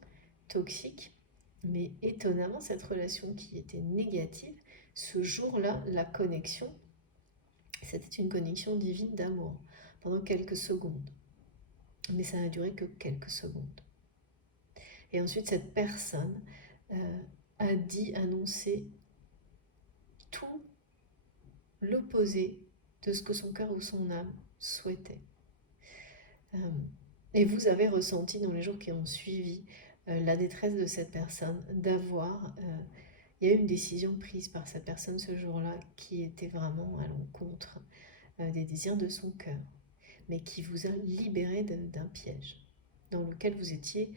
toxique. Mais étonnamment, cette relation qui était négative, ce jour-là, la connexion, c'était une connexion divine d'amour pendant quelques secondes. Mais ça n'a duré que quelques secondes. Et ensuite, cette personne a dit, annoncé tout l'opposé de ce que son cœur ou son âme souhaitait. Et vous avez ressenti dans les jours qui ont suivi la détresse de cette personne d'avoir... il y a eu une décision prise par cette personne ce jour-là qui était vraiment à l'encontre des désirs de son cœur, mais qui vous a libéré d'un piège dans lequel vous étiez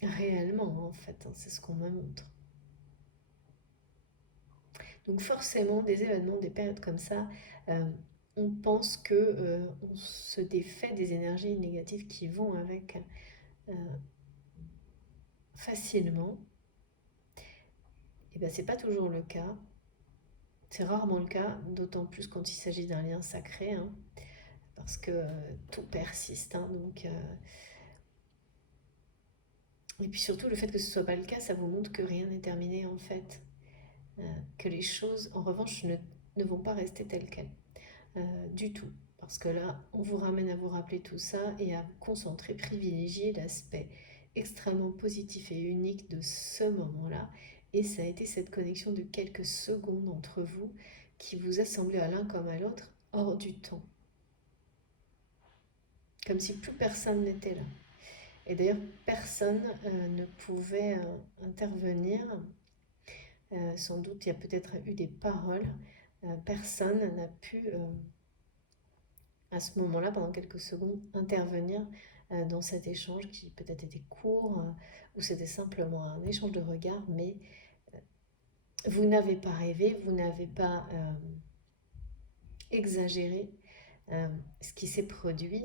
réellement, en fait. Hein, c'est ce qu'on me montre. Donc forcément, des événements, des périodes comme ça, on pense que on se défait des énergies négatives qui vont avec facilement. Et bien c'est pas toujours le cas. C'est rarement le cas, d'autant plus quand il s'agit d'un lien sacré, hein, parce que tout persiste. Hein, donc, et puis surtout, le fait que ce soit pas le cas, ça vous montre que rien n'est terminé en fait. Que les choses, en revanche, ne vont pas rester telles quelles. Du tout. Parce que là, on vous ramène à vous rappeler tout ça et à vous concentrer, privilégier l'aspect extrêmement positif et unique de ce moment-là. Et ça a été cette connexion de quelques secondes entre vous qui vous a semblé à l'un comme à l'autre hors du temps. Comme si plus personne n'était là. Et d'ailleurs, personne ne pouvait intervenir. Sans doute, il y a peut-être eu des paroles. Personne n'a pu, à ce moment-là, pendant quelques secondes, intervenir dans cet échange qui peut-être était court, ou c'était simplement un échange de regards, mais vous n'avez pas rêvé, vous n'avez pas exagéré ce qui s'est produit,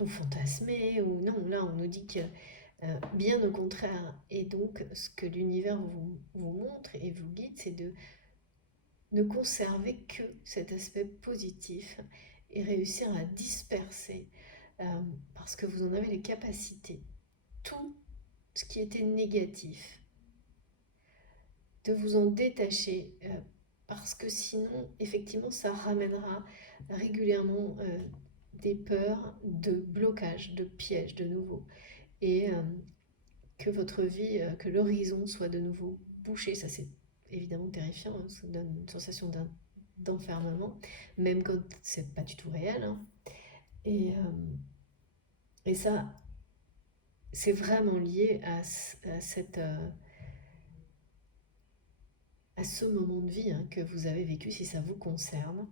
ou fantasmé, ou non, là on nous dit que bien au contraire, et donc ce que l'univers vous montre et vous guide, c'est de ne conserver que cet aspect positif et réussir à disperser, parce que vous en avez les capacités, tout ce qui était négatif, de vous en détacher, parce que sinon, effectivement, ça ramènera régulièrement des peurs de blocage, de piège de nouveau, et que votre vie, que l'horizon soit de nouveau bouché. Ça, c'est évidemment terrifiant, hein, ça donne une sensation d'enfermement, même quand c'est pas du tout réel, hein. Et ça, c'est vraiment lié à ce moment de vie, hein, que vous avez vécu, si ça vous concerne.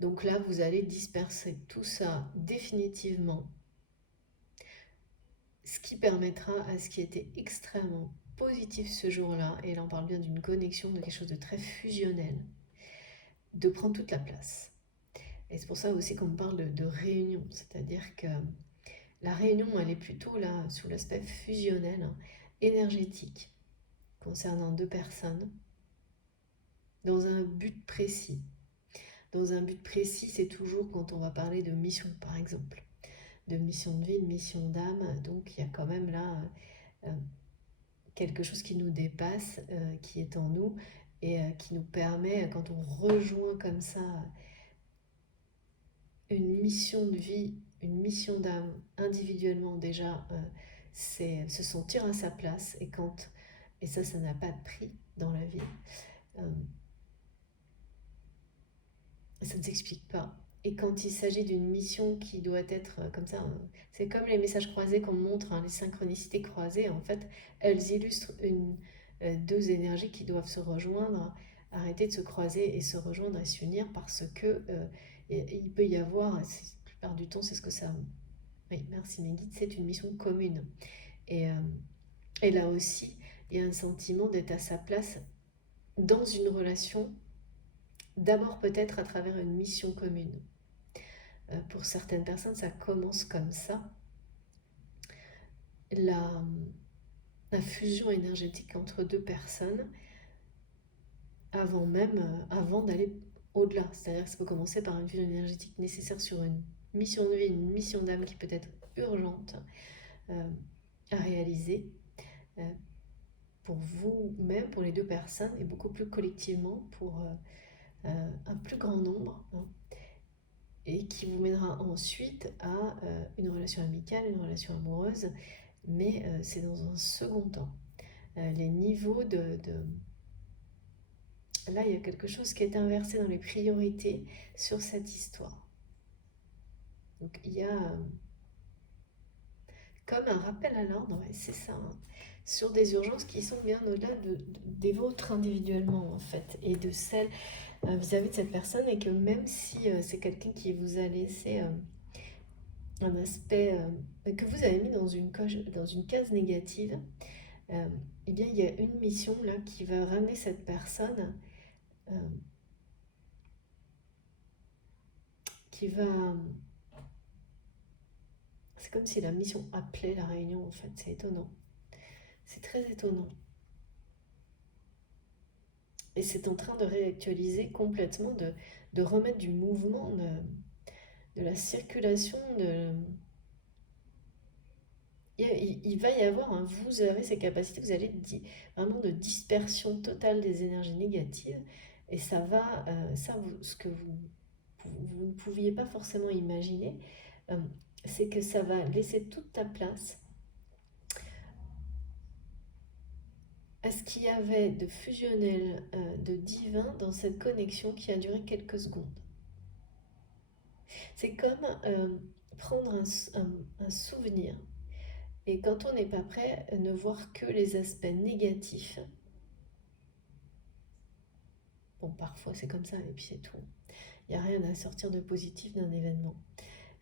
Donc là, vous allez disperser tout ça définitivement, ce qui permettra à ce qui était extrêmement positif ce jour-là, et là on parle bien d'une connexion, de quelque chose de très fusionnel, de prendre toute la place. Et c'est pour ça aussi qu'on parle de réunion, c'est-à-dire que la réunion, elle est plutôt là sous l'aspect fusionnel, hein, énergétique, concernant deux personnes, dans un but précis. Dans un but précis, c'est toujours quand on va parler de mission, par exemple, de mission de vie, de mission d'âme. Donc il y a quand même là quelque chose qui nous dépasse, qui est en nous, et qui nous permet, quand on rejoint comme ça une mission de vie, une mission d'âme, individuellement déjà, c'est se sentir à sa place. Et ça n'a pas de prix dans la vie. Ça ne s'explique pas. Et quand il s'agit d'une mission qui doit être comme ça, c'est comme les messages croisés qu'on montre, hein, les synchronicités croisées, en fait, elles illustrent deux énergies qui doivent se rejoindre, arrêter de se croiser et se rejoindre et s'unir, parce que il peut y avoir, la plupart du temps, c'est ce que ça... Oui, merci mes guides, c'est une mission commune. Et, et là aussi, il y a un sentiment d'être à sa place dans une relation, d'abord peut-être à travers une mission commune. Pour certaines personnes, ça commence comme ça. La fusion énergétique entre deux personnes, avant d'aller au-delà. C'est-à-dire que ça peut commencer par une fusion énergétique nécessaire sur une mission de vie, une mission d'âme qui peut être urgente à réaliser, pour vous-même, pour les deux personnes, et beaucoup plus collectivement pour un plus grand nombre, hein, et qui vous mènera ensuite à une relation amicale, une relation amoureuse, mais c'est dans un second temps. Les niveaux Là, il y a quelque chose qui est inversé dans les priorités sur cette histoire. Donc il y a comme un rappel à l'ordre, ouais, c'est ça, hein, sur des urgences qui sont bien au-delà des vôtres individuellement, en fait, et de celles vis-à-vis de cette personne, et que même si c'est quelqu'un qui vous a laissé un aspect que vous avez mis dans une case négative, eh bien il y a une mission là qui va ramener cette personne, qui va... C'est comme si la mission appelait la réunion, en fait, c'est étonnant. C'est très étonnant. Et c'est en train de réactualiser complètement, de remettre du mouvement, de la circulation, il va y avoir, hein, vous avez ces capacités, vous allez vraiment de dispersion totale des énergies négatives, Et ça va, ce que vous ne pouviez pas forcément imaginer, c'est que ça va laisser toute ta place à ce qu'il y avait de fusionnel, de divin dans cette connexion qui a duré quelques secondes. C'est comme prendre un souvenir et quand on n'est pas prêt, ne voir que les aspects négatifs. Bon, parfois c'est comme ça et puis c'est tout. Il n'y a rien à sortir de positif d'un événement.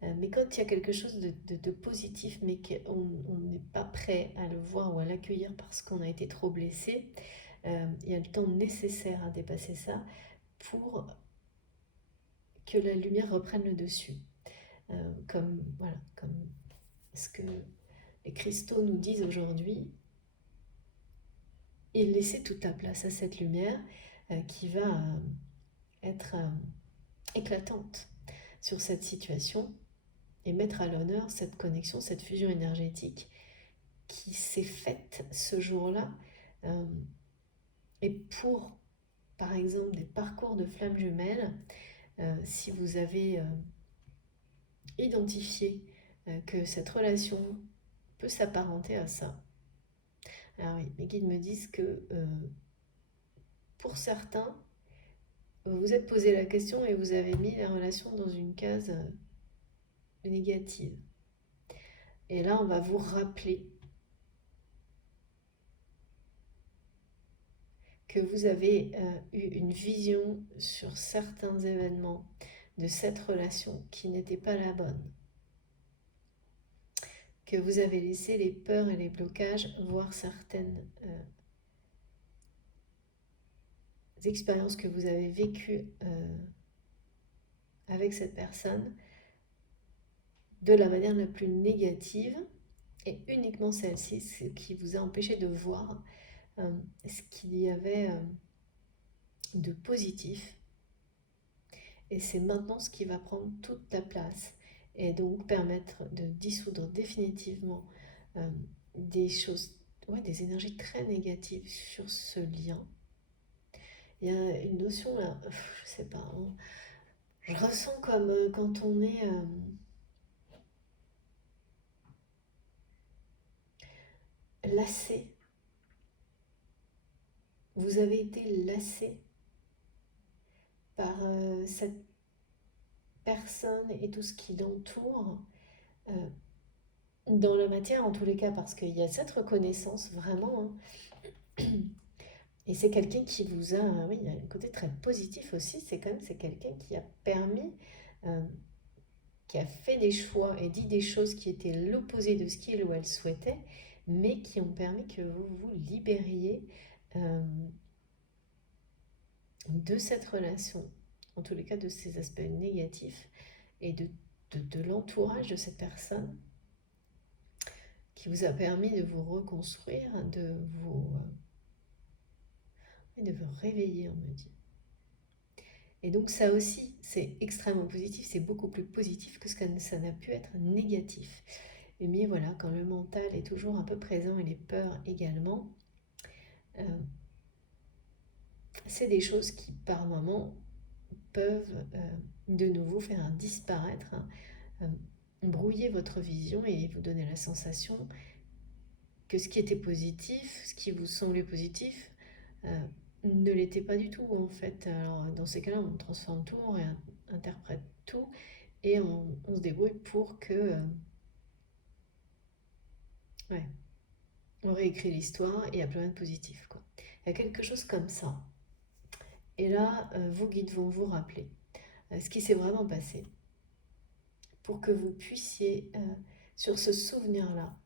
Mais quand il y a quelque chose de positif, mais qu'on n'est pas prêt à le voir ou à l'accueillir parce qu'on a été trop blessé, il y a le temps nécessaire à dépasser ça pour que la lumière reprenne le dessus. Comme ce que les cristaux nous disent aujourd'hui, et laisser toute la place à cette lumière qui va être éclatante sur cette situation et mettre à l'honneur cette connexion, cette fusion énergétique qui s'est faite ce jour-là. Et pour, par exemple, des parcours de flammes jumelles, si vous avez identifié que cette relation peut s'apparenter à ça. Alors oui, mes guides me disent que pour certains, vous vous êtes posé la question et vous avez mis la relation dans une case négative. Et là, on va vous rappeler que vous avez eu une vision sur certains événements de cette relation qui n'était pas la bonne. Que vous avez laissé les peurs et les blocages, voire certaines expériences que vous avez vécues avec cette personne de la manière la plus négative, et uniquement celle-ci, ce qui vous a empêché de voir ce qu'il y avait de positif. Et c'est maintenant ce qui va prendre toute la place et donc permettre de dissoudre définitivement des choses, des énergies très négatives sur ce lien. Il y a une notion là, je sais pas, hein, je ressens comme quand on est lassé. Vous avez été lassé par cette personne et tout ce qui l'entoure dans la matière en tous les cas, parce qu'il y a cette reconnaissance vraiment, hein. Et c'est quelqu'un qui vous a, oui, il y a un côté très positif aussi, c'est quelqu'un qui a permis, qui a fait des choix et dit des choses qui étaient l'opposé de ce qu'il ou elle souhaitait, mais qui ont permis que vous vous libériez de cette relation, en tous les cas de ces aspects négatifs, et de l'entourage de cette personne qui vous a permis de vous reconstruire, de vous réveiller, on me dit. Et donc ça aussi, c'est extrêmement positif, c'est beaucoup plus positif que ce que ça n'a pu être négatif. Mais voilà, quand le mental est toujours un peu présent et les peurs également, c'est des choses qui par moments peuvent de nouveau faire disparaître, brouiller votre vision et vous donner la sensation que ce qui était positif, ce qui vous semblait positif, ne l'était pas du tout en fait. Alors dans ces cas-là, on transforme tout, on réinterprète tout et on se débrouille pour que... on réécrit l'histoire et il y a plein de positif, quoi. Il y a quelque chose comme ça. Et là, vos guides vont vous rappeler ce qui s'est vraiment passé pour que vous puissiez, sur ce souvenir-là,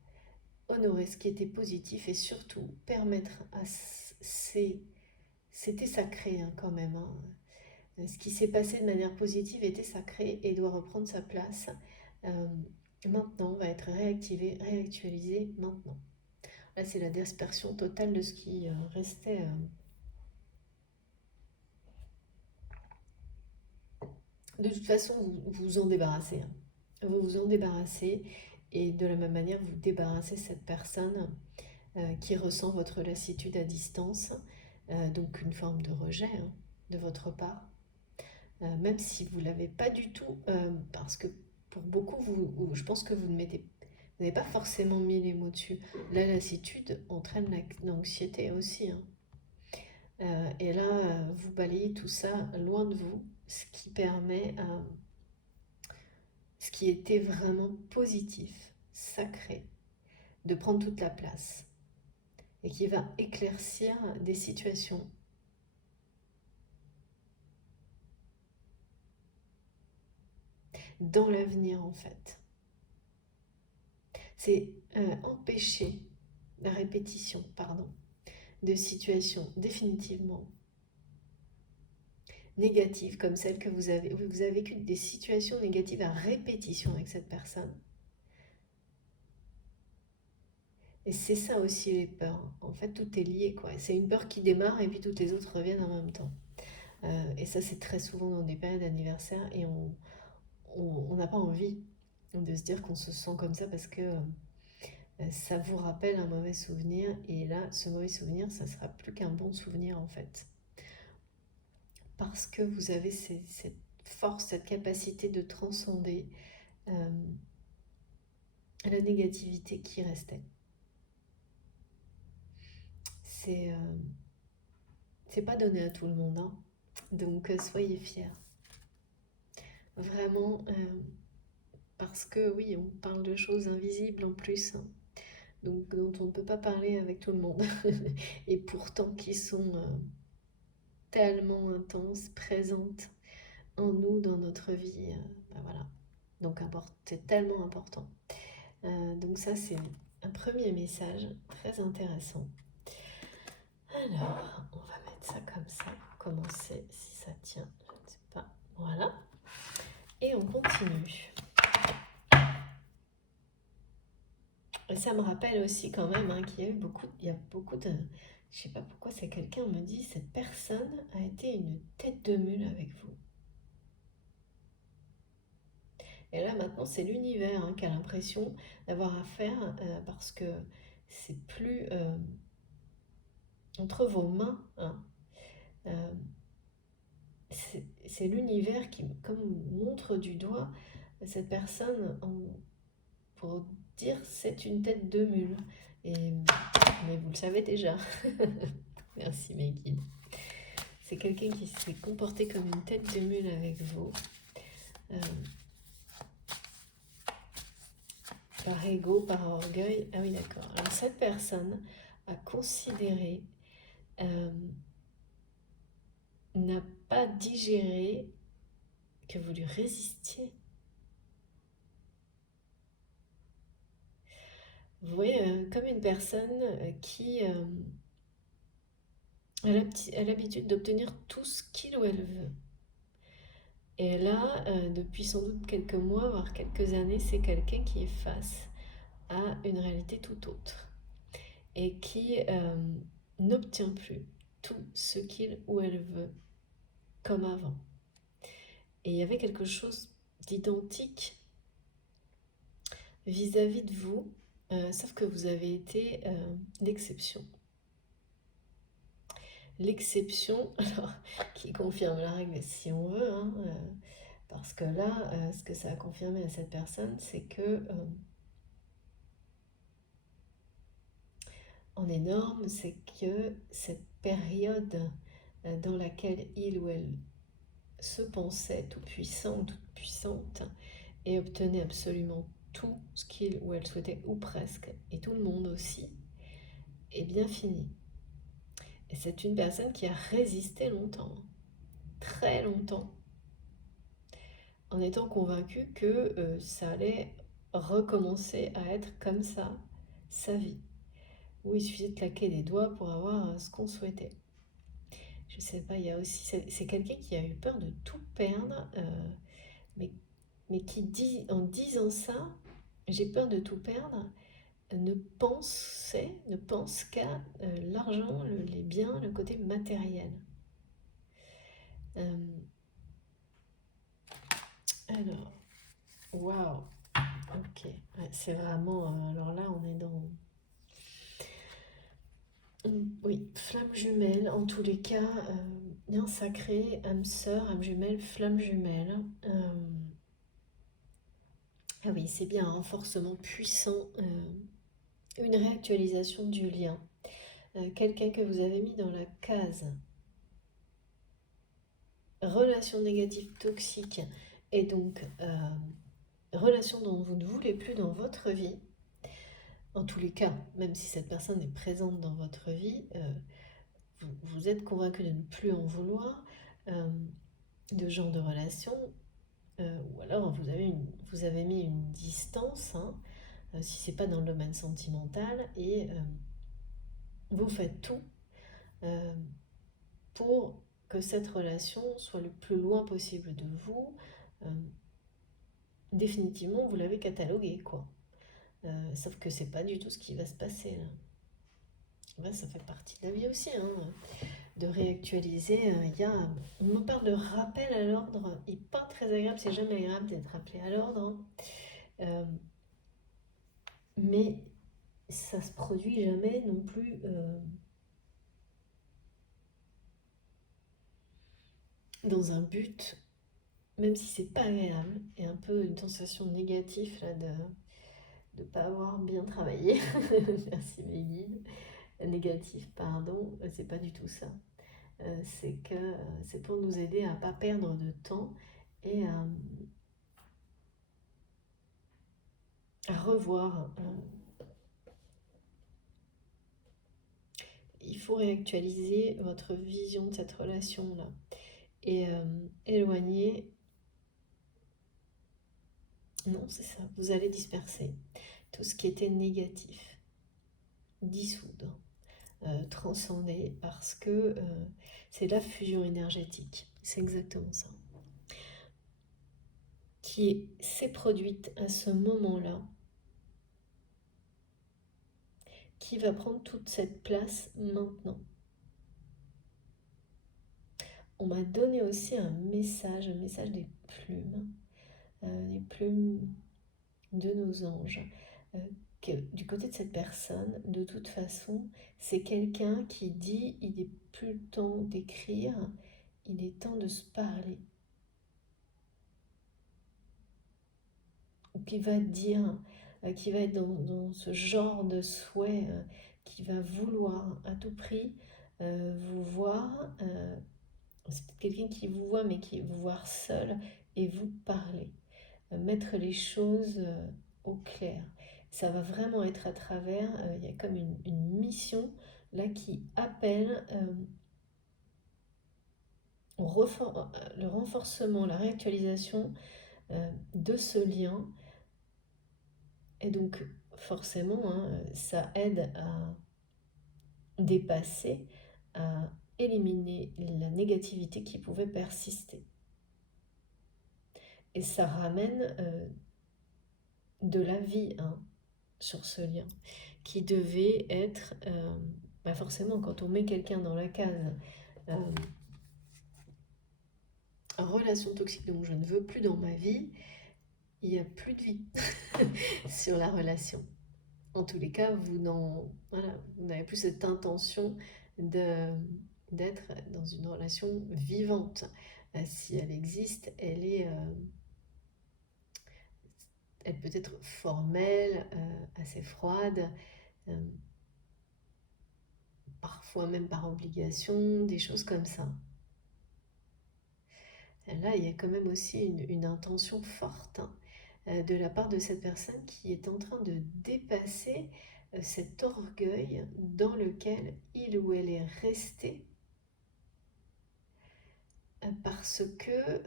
honorer ce qui était positif et surtout permettre à c'était sacré hein, quand même. Hein. Ce qui s'est passé de manière positive était sacré et doit reprendre sa place. Maintenant, va être réactivé, réactualisé maintenant. Là, c'est la dispersion totale de ce qui restait. De toute façon, vous vous en débarrassez. Hein. Vous vous en débarrassez et de la même manière, vous débarrassez cette personne qui ressent votre lassitude à distance. Donc une forme de rejet. Hein. de votre part, même si vous ne l'avez pas du tout, parce que pour beaucoup, je pense que vous n'avez pas forcément mis les mots dessus. La lassitude entraîne l'anxiété aussi, hein. Et là, vous balayez tout ça loin de vous, ce qui permet, ce qui était vraiment positif, sacré, de prendre toute la place et qui va éclaircir des situations. Dans l'avenir, en fait. C'est empêcher la répétition, pardon, de situations définitivement négatives comme celle que vous avez vécu des situations négatives à répétition avec cette personne. Et c'est ça aussi les peurs. En fait, tout est lié, quoi. C'est une peur qui démarre et puis toutes les autres reviennent en même temps. Et ça, c'est très souvent dans des périodes d'anniversaire et on n'a pas envie de se dire qu'on se sent comme ça parce que ça vous rappelle un mauvais souvenir et là, ce mauvais souvenir, ça sera plus qu'un bon souvenir en fait. Parce que vous avez cette force, cette capacité de transcender la négativité qui restait. C'est pas donné à tout le monde, hein. Donc soyez fiers. Vraiment, parce que oui, on parle de choses invisibles en plus, hein, donc dont on ne peut pas parler avec tout le monde, et pourtant qui sont tellement intenses, présentes en nous, dans notre vie. Ben voilà. Donc c'est tellement important. Donc ça, c'est un premier message très intéressant. Alors, on va mettre ça comme ça, commencer si ça tient, je ne sais pas. Voilà. Et on continue. Et ça me rappelle aussi quand même hein, qu'il y a eu il y a beaucoup de... Je sais pas pourquoi c'est quelqu'un me dit, cette personne a été une tête de mule avec vous. Et là maintenant c'est l'univers hein, qui a l'impression d'avoir affaire parce que c'est plus entre vos mains. Hein, c'est l'univers qui comme montre du doigt cette personne pour dire c'est une tête de mule. Mais vous le savez déjà. Merci mes guides. C'est quelqu'un qui s'est comporté comme une tête de mule avec vous. Par ego, par orgueil. Ah oui, d'accord. Alors cette personne a considéré, n'a pas digéré que vous lui résistiez. Vous voyez, comme une personne qui a l'habitude d'obtenir tout ce qu'il ou elle veut. Et là, depuis sans doute quelques mois, voire quelques années, c'est quelqu'un qui est face à une réalité tout autre et qui n'obtient plus tout ce qu'il ou elle veut comme avant. Et il y avait quelque chose d'identique vis-à-vis de vous, sauf que vous avez été l'exception. L'exception, alors, qui confirme la règle si on veut, hein, parce que là, ce que ça a confirmé à cette personne, c'est que en énorme, c'est que cette période dans laquelle il ou elle se pensait tout puissant ou toute puissante et obtenait absolument tout ce qu'il ou elle souhaitait, ou presque, et tout le monde aussi, est bien fini. Et c'est une personne qui a résisté longtemps, très longtemps, en étant convaincue que ça allait recommencer à être comme ça, sa vie, où il suffisait de claquer des doigts pour avoir ce qu'on souhaitait. Je sais pas, il y a aussi, c'est quelqu'un qui a eu peur de tout perdre, mais qui dit, en disant ça, j'ai peur de tout perdre, ne pense qu'à l'argent, les biens, le côté matériel. Alors, waouh, ok, ouais, c'est vraiment, alors là on est dans Oui, flamme jumelle, en tous les cas, bien sacré, âme sœur, âme jumelle, flamme jumelle. Ah oui, c'est bien un renforcement puissant, une réactualisation du lien. Quelqu'un que vous avez mis dans la case relation négative toxique et donc relation dont vous ne voulez plus dans votre vie, en tous les cas, même si cette personne est présente dans votre vie, vous êtes convaincu de ne plus en vouloir, de ce genre de relation, ou alors vous avez mis une distance, hein, si c'est pas dans le domaine sentimental, et vous faites tout euh, pour que cette relation soit le plus loin possible de vous. Euh, Définitivement, vous l'avez cataloguée, quoi. Sauf que c'est pas du tout ce qui va se passer là. Là, ça fait partie de la vie aussi, hein, de réactualiser. On me parle de rappel à l'ordre, et pas très agréable, c'est jamais agréable d'être rappelé à l'ordre, hein. Euh, mais ça se produit jamais non plus dans un but, même si c'est pas agréable, et un peu une sensation négative là, de ne pas avoir bien travaillé. Merci mes guides. Négatif, pardon, c'est pas du tout ça. C'est que c'est pour nous aider à pas perdre de temps et à revoir. Il faut réactualiser votre vision de cette relation-là et éloigner. Non, c'est ça. Vous allez disperser tout ce qui était négatif, dissoudre, transcender, parce que c'est la fusion énergétique. C'est exactement ça. Qui s'est produite à ce moment-là, qui va prendre toute cette place maintenant. On m'a donné aussi un message des plumes de nos anges. euh, que du côté de cette personne, de toute façon, c'est quelqu'un qui dit il n'est plus le temps d'écrire, il est temps de se parler. Ou qui va dire, qui va être dans ce genre de souhait, qui va vouloir à tout prix vous voir. C'est peut-être quelqu'un qui vous voit, mais qui vous voir seul et vous parler. Mettre les choses au clair. Ça va vraiment être à travers, il y a comme une mission là qui appelle le renforcement, la réactualisation de ce lien. Et donc forcément, hein, ça aide à dépasser, à éliminer la négativité qui pouvait persister. Et ça ramène de la vie, hein, sur ce lien, qui devait être, forcément, quand on met quelqu'un dans la case euh, relation toxique, donc je ne veux plus dans ma vie, il n'y a plus de vie sur la relation. En tous les cas, voilà, vous n'avez plus cette intention d'être dans une relation vivante. Si elle existe, elle peut être formelle, assez froide, euh, parfois même par obligation, des choses comme ça. Là, il y a quand même aussi une intention forte, hein, de la part de cette personne qui est en train de dépasser cet orgueil dans lequel il ou elle est resté parce que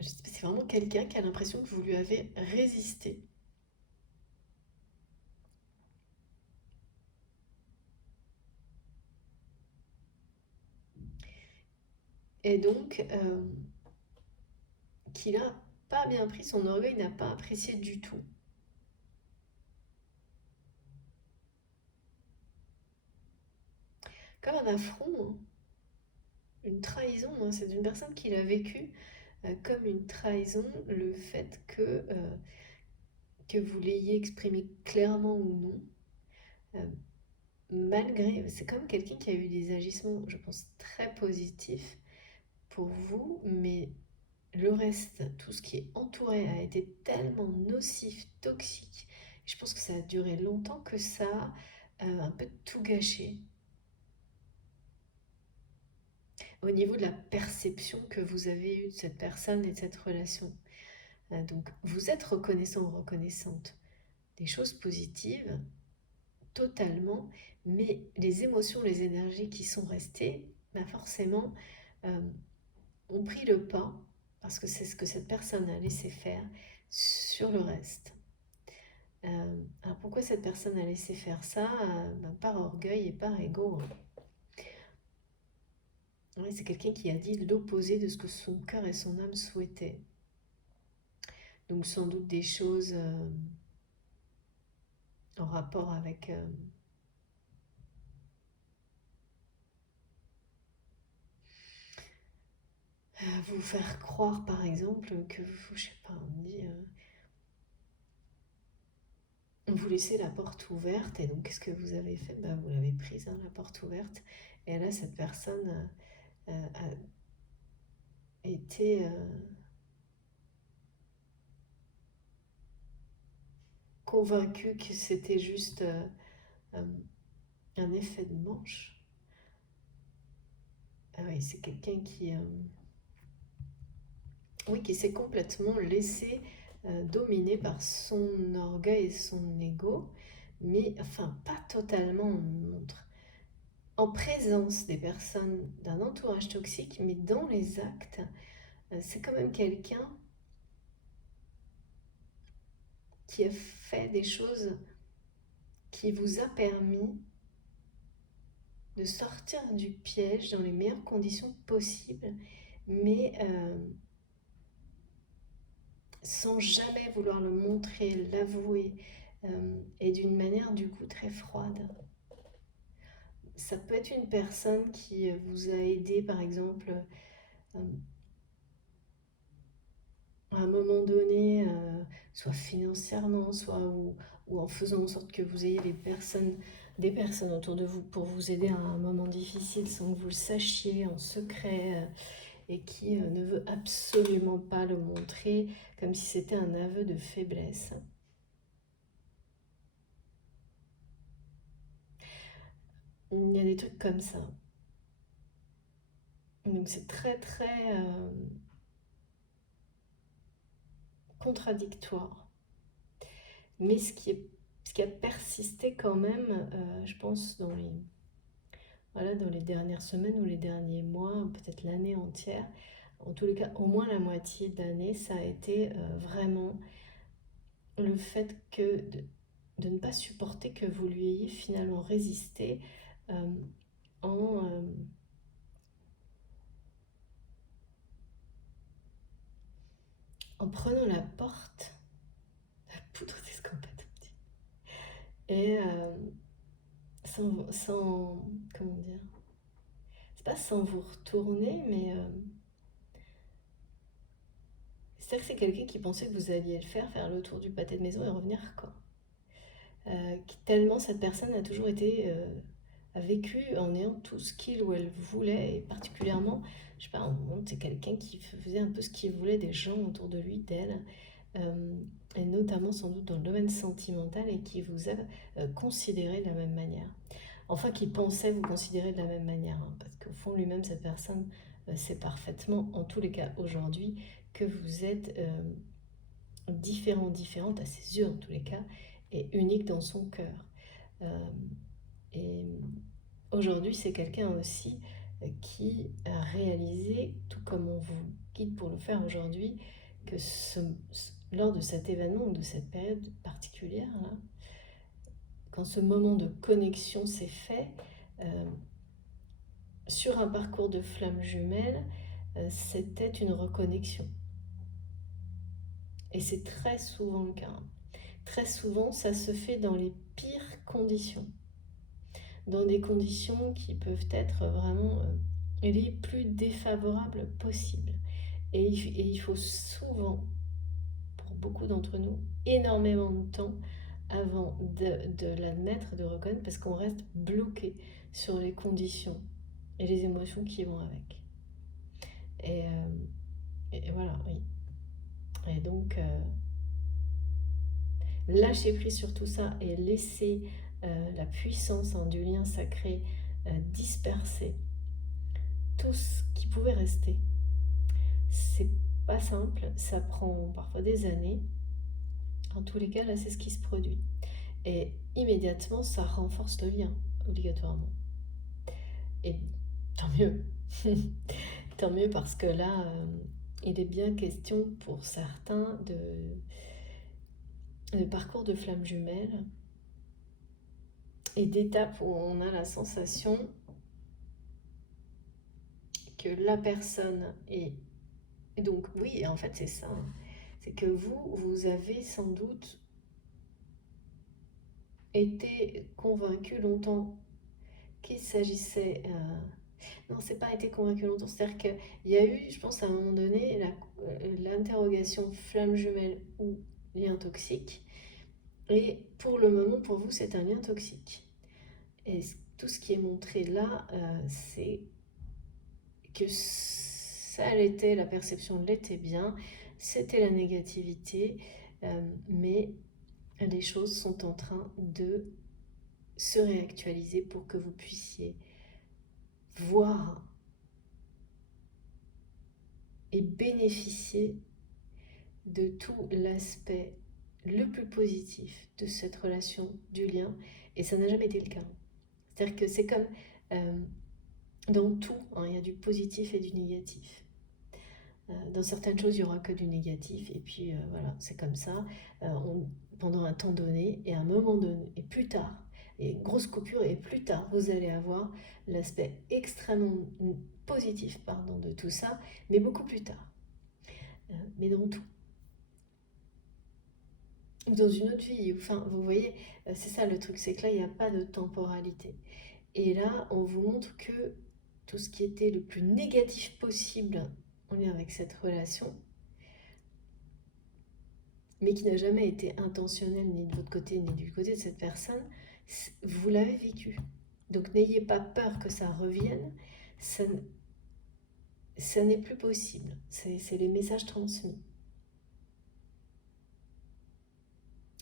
c'est vraiment quelqu'un qui a l'impression que vous lui avez résisté. Et donc, qu'il n'a pas bien pris, son orgueil n'a pas apprécié du tout. Comme un affront, hein, une trahison, hein, c'est une personne qui l'a vécu comme une trahison, le fait que vous l'ayez exprimé clairement ou non. Malgré, c'est comme quelqu'un qui a eu des agissements, je pense, très positifs pour vous, mais le reste, tout ce qui est entouré a été tellement nocif, toxique. Je pense que ça a duré longtemps que ça a un peu tout gâché. Au niveau de la perception que vous avez eue de cette personne et de cette relation. Donc, vous êtes reconnaissant ou reconnaissante des choses positives, totalement, mais les émotions, les énergies qui sont restées, bah forcément, euh, ont pris le pas, parce que c'est ce que cette personne a laissé faire, sur le reste. Alors pourquoi cette personne a laissé faire ça? Ben, par orgueil et par ego. Ouais, c'est quelqu'un qui a dit l'opposé de ce que son cœur et son âme souhaitaient. Donc sans doute des choses en rapport avec vous faire croire par exemple que vous, je sais pas, on dit vous laissez la porte ouverte et donc qu'est-ce que vous avez fait? Ben, vous l'avez prise, hein, la porte ouverte, et là cette personne a été convaincue que c'était juste euh, un effet de manche. Ah oui, c'est quelqu'un qui, oui, qui s'est complètement laissé dominer par son orgueil et son ego, mais enfin pas totalement en montre. En présence des personnes d'un entourage toxique, mais dans les actes, c'est quand même quelqu'un qui a fait des choses qui vous a permis de sortir du piège dans les meilleures conditions possibles, mais sans jamais vouloir le montrer, l'avouer, et d'une manière du coup très froide. Ça peut être une personne qui vous a aidé par exemple euh, à un moment donné, soit financièrement, soit ou en faisant en sorte que vous ayez des personnes autour de vous pour vous aider à un moment difficile sans que vous le sachiez en secret, et qui ne veut absolument pas le montrer comme si c'était un aveu de faiblesse. Il y a des trucs comme ça. Donc c'est très très contradictoire. Mais ce qui a persisté quand même, je pense, voilà, dans les dernières semaines ou les derniers mois, peut-être l'année entière, en tous les cas, au moins la moitié de l'année, ça a été vraiment le fait de ne pas supporter que vous lui ayez finalement résisté euh, en, euh, en prenant la porte, la poudre d'escampette, et comment dire, c'est pas sans vous retourner, mais c'est-à-dire que c'est quelqu'un qui pensait que vous alliez le faire le tour du pâté de maison et revenir, quoi. Tellement cette personne a toujours été, a vécu en ayant tout ce qu'il ou elle voulait, et particulièrement, je sais pas, c'est quelqu'un qui faisait un peu ce qu'il voulait des gens autour de lui, d'elle, euh, et notamment sans doute dans le domaine sentimental, et qui vous a considéré de la même manière. Enfin, qui pensait vous considérer de la même manière, hein, parce qu'au fond, lui-même, cette personne sait parfaitement, en tous les cas aujourd'hui, que vous êtes différente à ses yeux en tous les cas, et unique dans son cœur. Euh, et aujourd'hui, c'est quelqu'un aussi qui a réalisé, tout comme on vous guide pour le faire aujourd'hui, que lors de cet événement ou de cette période particulière, là, quand ce moment de connexion s'est fait, euh, sur un parcours de flammes jumelles, c'était une reconnexion. Et c'est très souvent le cas. Très souvent, ça se fait dans les pires conditions. Dans des conditions qui peuvent être vraiment les plus défavorables possibles. Et il faut souvent, pour beaucoup d'entre nous, énormément de temps avant de l'admettre, de reconnaître, parce qu'on reste bloqué sur les conditions et les émotions qui vont avec. Et, voilà, oui. Et donc, lâcher prise sur tout ça et laisser la puissance du lien sacré disperser tout ce qui pouvait rester. C'est pas simple, ça prend parfois des années. En tous les cas, là, c'est ce qui se produit. Et immédiatement, ça renforce le lien, obligatoirement. Et tant mieux. Tant mieux parce que là, il est bien question pour certains de parcours de flammes jumelles et d'étapes où on a la sensation que la personne est... Et donc oui, en fait c'est ça, c'est que vous avez sans doute été convaincu longtemps qu'il s'agissait... Non, c'est pas été convaincu longtemps, c'est-à-dire qu'il y a eu, je pense à un moment donné, l'interrogation flamme jumelle ou lien toxique. Et pour le moment, pour vous, c'est un lien toxique. Et tout ce qui est montré là, c'est que ça l'était, la perception l'était bien, c'était la négativité, mais les choses sont en train de se réactualiser pour que vous puissiez voir et bénéficier de tout l'aspect le plus positif de cette relation, du lien, et ça n'a jamais été le cas. C'est-à-dire que c'est comme dans tout, hein, il y a du positif et du négatif. Dans certaines choses, il n'y aura que du négatif, et puis voilà, c'est comme ça, pendant un temps donné, et à un moment donné, et plus tard, et une grosse coupure, et plus tard, vous allez avoir l'aspect extrêmement positif pardon, de tout ça, mais beaucoup plus tard. Mais dans tout. Dans une autre vie, enfin, vous voyez, c'est ça le truc, c'est que là, il n'y a pas de temporalité. Et là, on vous montre que tout ce qui était le plus négatif possible en lien avec cette relation, mais qui n'a jamais été intentionnel ni de votre côté ni du côté de cette personne, vous l'avez vécu. Donc n'ayez pas peur que ça revienne, ça n'est plus possible. C'est les messages transmis.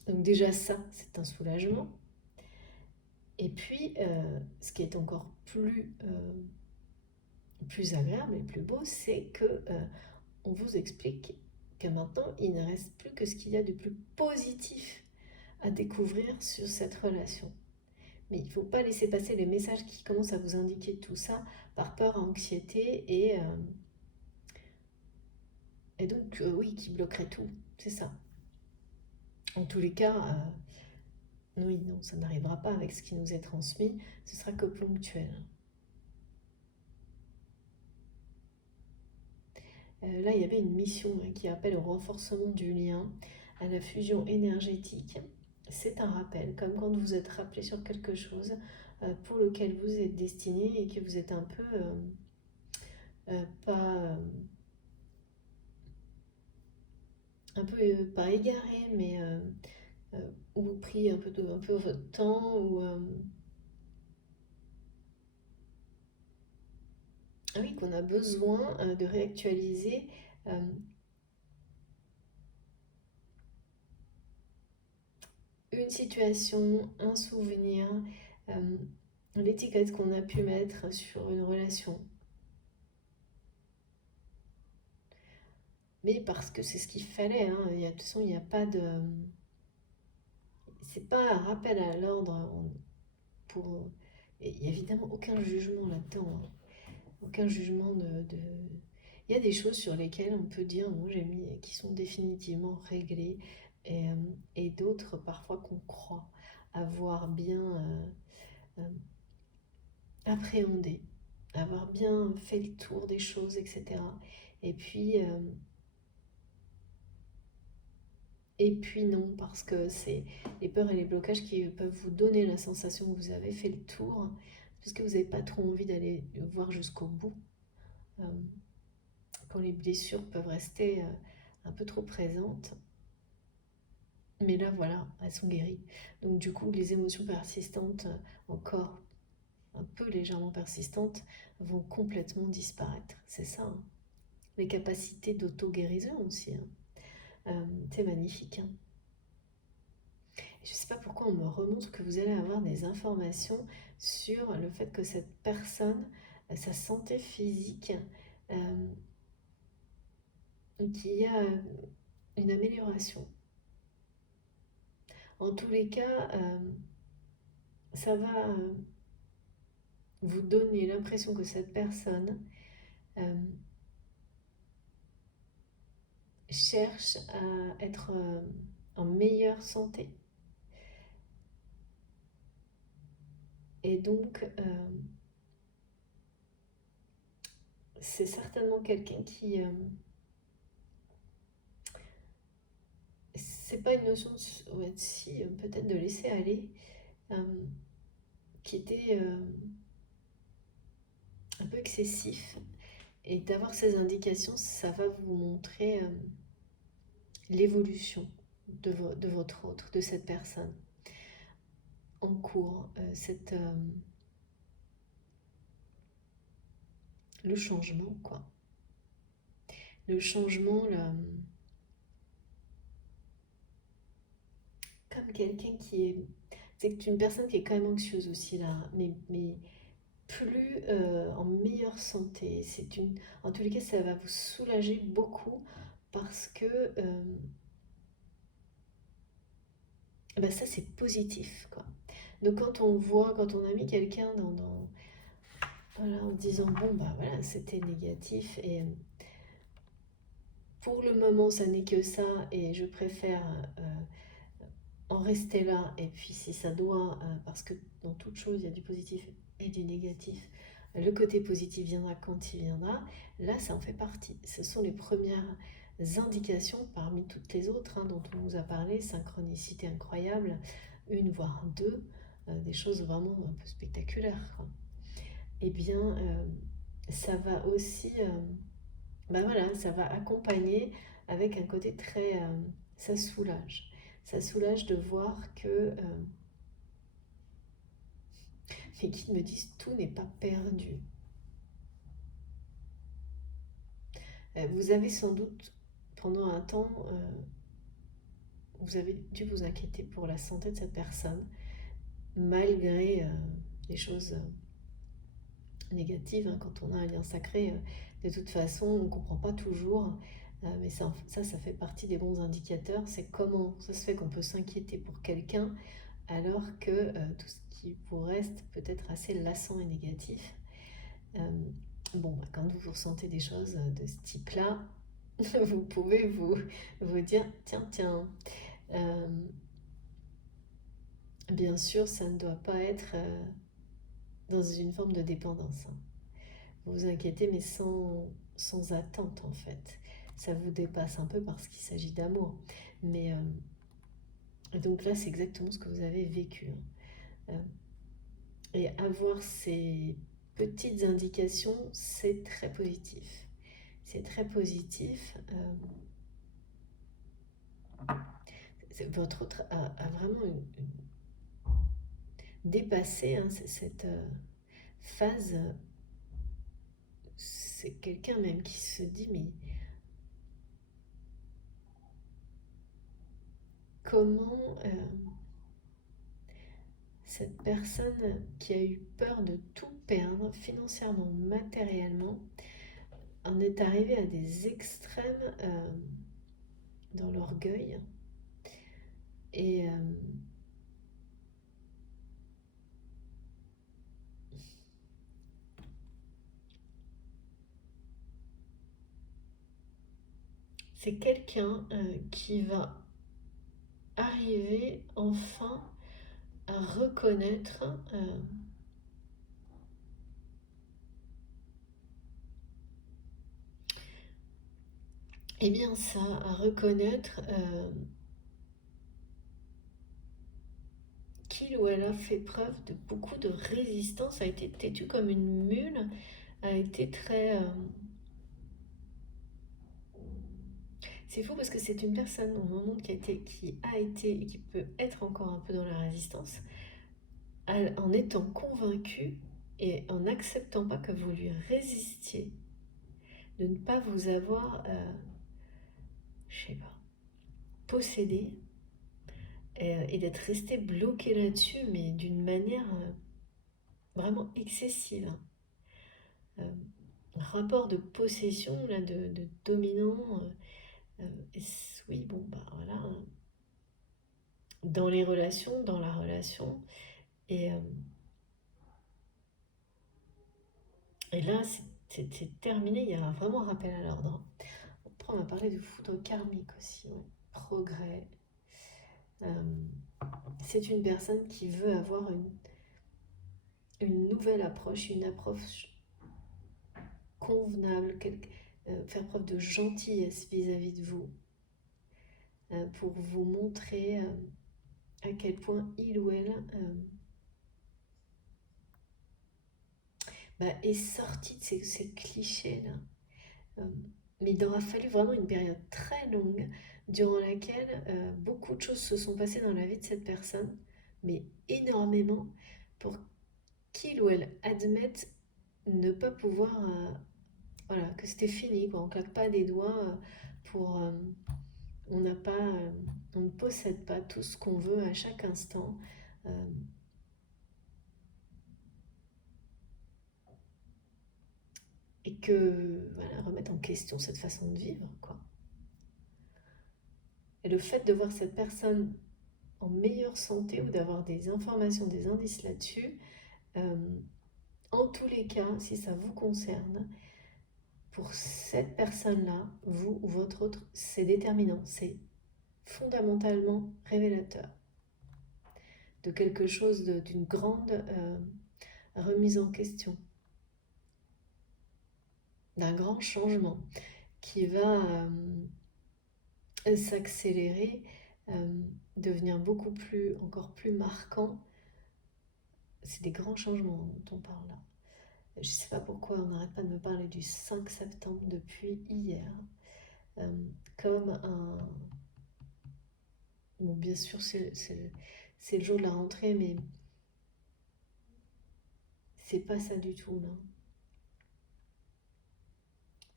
Donc déjà ça, c'est un soulagement. Et puis, ce qui est encore plus agréable et plus beau, c'est que on vous explique que maintenant, il ne reste plus que ce qu'il y a de plus positif à découvrir sur cette relation. Mais il ne faut pas laisser passer les messages qui commencent à vous indiquer tout ça par peur, anxiété et donc, oui, qui bloquerait tout. C'est ça. En tous les cas, oui, non, ça n'arrivera pas avec ce qui nous est transmis. Ce sera que ponctuel. Là, il y avait une mission qui appelle au renforcement du lien, à la fusion énergétique. C'est un rappel, comme quand vous êtes rappelé sur quelque chose pour lequel vous êtes destiné et que vous êtes un peu pas égaré, mais ou pris un peu votre temps, ou ah oui, qu'on a besoin de réactualiser une situation, un souvenir, l'étiquette qu'on a pu mettre sur une relation. Mais parce que c'est ce qu'il fallait, hein. De toute façon, il n'y a pas de... C'est pas un rappel à l'ordre pour... Il n'y a évidemment aucun jugement là-dedans, hein. Aucun jugement de... Il y a des choses sur lesquelles on peut dire, moi j'ai mis, qui sont définitivement réglées, et d'autres parfois qu'on croit avoir bien appréhendé, avoir bien fait le tour des choses, etc. Et puis, non, parce que c'est les peurs et les blocages qui peuvent vous donner la sensation que vous avez fait le tour, parce que vous n'avez pas trop envie d'aller voir jusqu'au bout. Euh, quand les blessures peuvent rester un peu trop présentes. Mais là, voilà, elles sont guéries. Donc du coup, les émotions persistantes, encore un peu légèrement persistantes, vont complètement disparaître. C'est ça, hein. Les capacités d'auto-guérison aussi, hein. C'est magnifique, hein. Je ne sais pas pourquoi on me remontre que vous allez avoir des informations sur le fait que cette personne, sa santé physique, qu'il y a une amélioration. En tous les cas, ça va vous donner l'impression que cette personne euh, cherche à être en meilleure santé. Et donc, c'est certainement quelqu'un qui... c'est pas une notion de, ouais, si, peut-être de laisser aller, qui était un peu excessif. Et d'avoir ces indications, ça va vous montrer l'évolution de votre autre, de cette personne en cours, le changement, quoi. Le changement, comme quelqu'un qui est... C'est une personne qui est quand même anxieuse aussi, là, mais plus en meilleure santé. En tous les cas, ça va vous soulager beaucoup parce que ben ça, c'est positif, quoi. Donc quand on a mis quelqu'un voilà, en disant, bon, bah voilà, c'était négatif et pour le moment, ça n'est que ça et je préfère en rester là. Et puis si ça doit, parce que dans toute chose, il y a du positif et du négatif, le côté positif viendra quand il viendra. Là, ça en fait partie. Ce sont les premières indications parmi toutes les autres, hein, dont on nous a parlé, synchronicité incroyable, une voire deux, des choses vraiment un peu spectaculaires, quoi. Eh bien, ça va aussi, ben voilà, ça va accompagner avec un côté très, ça soulage. Ça soulage de voir que les guides me disent tout n'est pas perdu. Vous avez sans doute, pendant un temps, vous avez dû vous inquiéter pour la santé de cette personne, malgré les choses négatives, hein. Quand on a un lien sacré, de toute façon, on ne comprend pas toujours. Mais ça fait partie des bons indicateurs. C'est comment ça se fait qu'on peut s'inquiéter pour quelqu'un alors que tout ce qui vous reste peut être assez lassant et négatif. Bon, bah, quand vous ressentez des choses de ce type-là, vous pouvez vous dire, tiens, euh, bien sûr, ça ne doit pas être dans une forme de dépendance, hein. Vous vous inquiétez, mais sans attente, en fait. Ça vous dépasse un peu parce qu'il s'agit d'amour. Mais donc là, c'est exactement ce que vous avez vécu, hein. Et avoir ces petites indications, c'est très positif. C'est très positif. Votre autre a vraiment dépassé, hein, cette phase. C'est quelqu'un même qui se dit, mais comment cette personne qui a eu peur de tout perdre financièrement, matériellement, en est arrivée à des extrêmes dans l'orgueil. Et c'est quelqu'un qui va arriver enfin à reconnaître eh bien ça, à reconnaître qu'il ou elle a fait preuve de beaucoup de résistance, a été têtu comme une mule, a été très C'est fou parce que c'est une personne au moment qui a été et qui peut être encore un peu dans la résistance, en étant convaincu et en n'acceptant pas que vous lui résistiez, de ne pas vous avoir, je sais pas, possédé, et d'être resté bloqué là-dessus, mais d'une manière vraiment excessive. Euh, Rapport de possession, là, de dominant. Oui, bon, bah voilà, hein. Dans les relations, dans la relation. Et, euh, et là, c'est terminé, il y a vraiment un rappel à l'ordre. Après, on va parler de foudre karmique aussi, ouais. Progrès. C'est une personne qui veut avoir une nouvelle approche, une approche convenable, faire preuve de gentillesse vis-à-vis de vous, pour vous montrer à quel point il ou elle est sorti de ces clichés-là. Mais il aura fallu vraiment une période très longue durant laquelle beaucoup de choses se sont passées dans la vie de cette personne, mais énormément, pour qu'il ou elle admette ne pas pouvoir, voilà, que c'était fini, quoi. On claque pas des doigts pour, on n'a pas, on ne possède pas tout ce qu'on veut à chaque instant. euh, et que, voilà, remettre en question cette façon de vivre, quoi. Et le fait de voir cette personne en meilleure santé ou d'avoir des informations, des indices là-dessus, euh, en tous les cas, si ça vous concerne, pour cette personne-là, vous ou votre autre, c'est déterminant, c'est fondamentalement révélateur de quelque chose, d'une grande remise en question, d'un grand changement qui va s'accélérer, devenir encore plus marquant. C'est des grands changements dont on parle là. Je ne sais pas pourquoi on n'arrête pas de me parler du 5 septembre depuis hier. Euh, Comme un... Bon, bien sûr, c'est le jour de la rentrée, mais c'est pas ça du tout, là.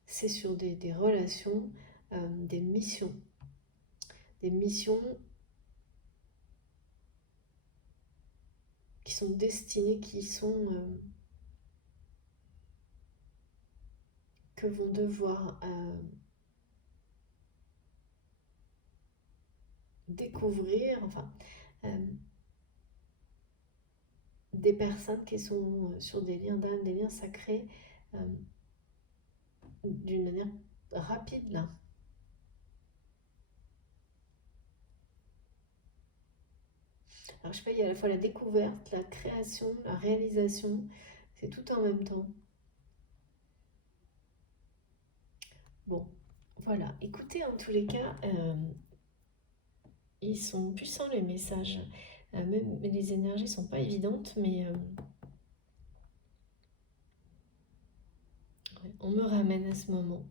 C'est sur des relations, des missions. Des missions qui sont destinées, que vont devoir découvrir, enfin, euh, des personnes qui sont sur des liens d'âme, des liens sacrés, d'une manière rapide, là. Alors, je sais pas, il y a à la fois la découverte, la création, la réalisation, c'est tout en même temps. Bon, voilà. Écoutez, en tous les cas, ils sont puissants les messages. Même les énergies sont pas évidentes, mais ouais, on me ramène à ce moment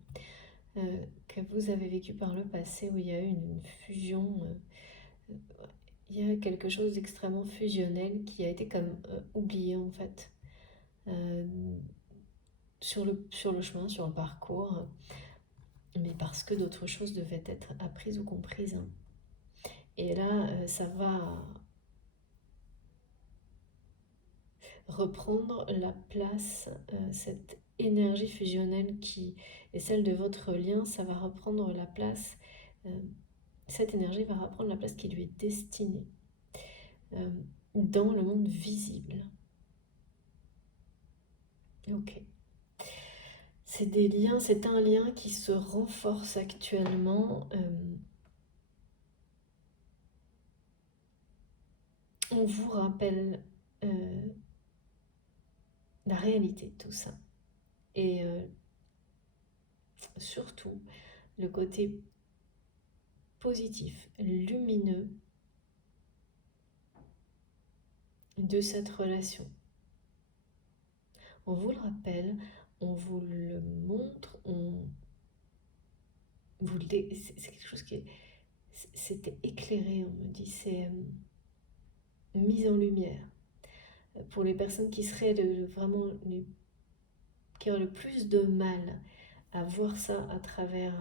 que vous avez vécu par le passé où il y a eu une fusion. Il y a quelque chose d'extrêmement fusionnel qui a été comme oublié en fait, euh, sur le chemin, sur le parcours, mais parce que d'autres choses devaient être apprises ou comprises, hein. Et là, ça va reprendre la place, cette énergie fusionnelle qui est celle de votre lien, ça va reprendre la place, euh, cette énergie va reprendre la place qui lui est destinée euh, dans le monde visible. Ok. C'est des liens, c'est un lien qui se renforce actuellement. On vous rappelle la réalité de tout ça. Et surtout, le côté positif, lumineux de cette relation. On vous le rappelle, on vous le montre, c'est quelque chose qui est... C'était éclairé, on me dit, c'est mise en lumière. Pour les personnes qui seraient vraiment qui auraient le plus de mal à voir ça à travers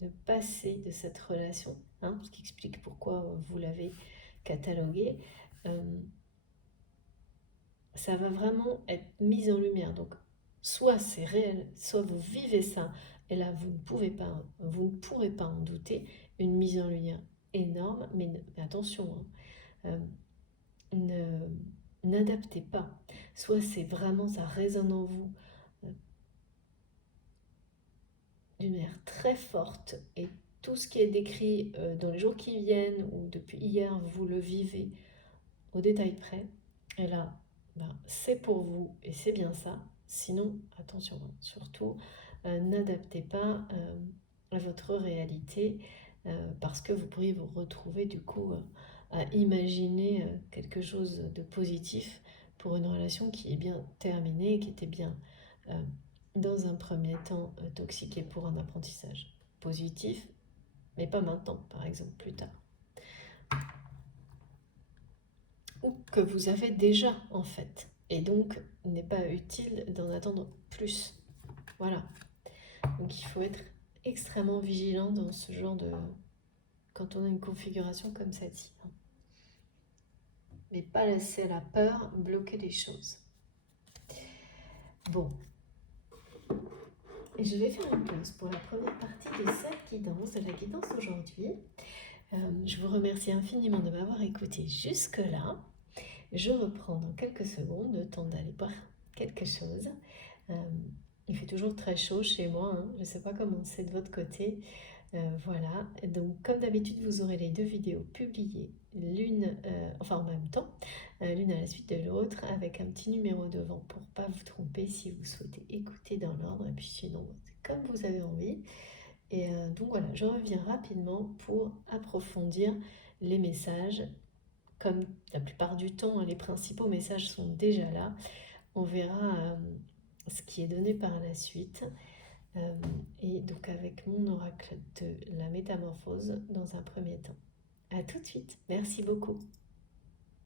le passé de cette relation, hein, ce qui explique pourquoi vous l'avez catalogué, ça va vraiment être mis en lumière. Donc, soit c'est réel, soit vous vivez ça, et là, vous ne pourrez pas en douter, une mise en lumière énorme, mais attention, hein, n'adaptez pas. Soit c'est vraiment, ça résonne en vous d'une manière très forte, et tout ce qui est décrit dans les jours qui viennent, ou depuis hier, vous le vivez au détail près, et là, c'est pour vous, et c'est bien ça. Sinon, attention, hein, surtout, n'adaptez pas à votre réalité, parce que vous pourriez vous retrouver du coup à imaginer quelque chose de positif pour une relation qui est bien terminée, qui était bien dans un premier temps toxique, et pour un apprentissage positif, mais pas maintenant, par exemple, plus tard. Ou que vous avez déjà en fait, et donc il n'est pas utile d'en attendre plus. Voilà. Donc il faut être extrêmement vigilant dans ce genre de... quand on a une configuration comme celle-ci. Mais pas laisser la peur bloquer les choses. Bon. Et je vais faire une pause pour la première partie de cette guidance, de la guidance aujourd'hui. Je vous remercie infiniment de m'avoir écouté jusque-là. Je reprends dans quelques secondes, le temps d'aller boire quelque chose. Il fait toujours très chaud chez moi, hein. Je ne sais pas comment c'est de votre côté. Voilà, donc comme d'habitude, vous aurez les deux vidéos publiées, l'une, en même temps, l'une à la suite de l'autre, avec un petit numéro devant pour ne pas vous tromper si vous souhaitez écouter dans l'ordre, et puis sinon, c'est comme vous avez envie. Et donc voilà, je reviens rapidement pour approfondir les messages. Comme la plupart du temps, les principaux messages sont déjà là. On verra ce qui est donné par la suite. Et donc avec mon oracle de la métamorphose dans un premier temps. À tout de suite. Merci beaucoup.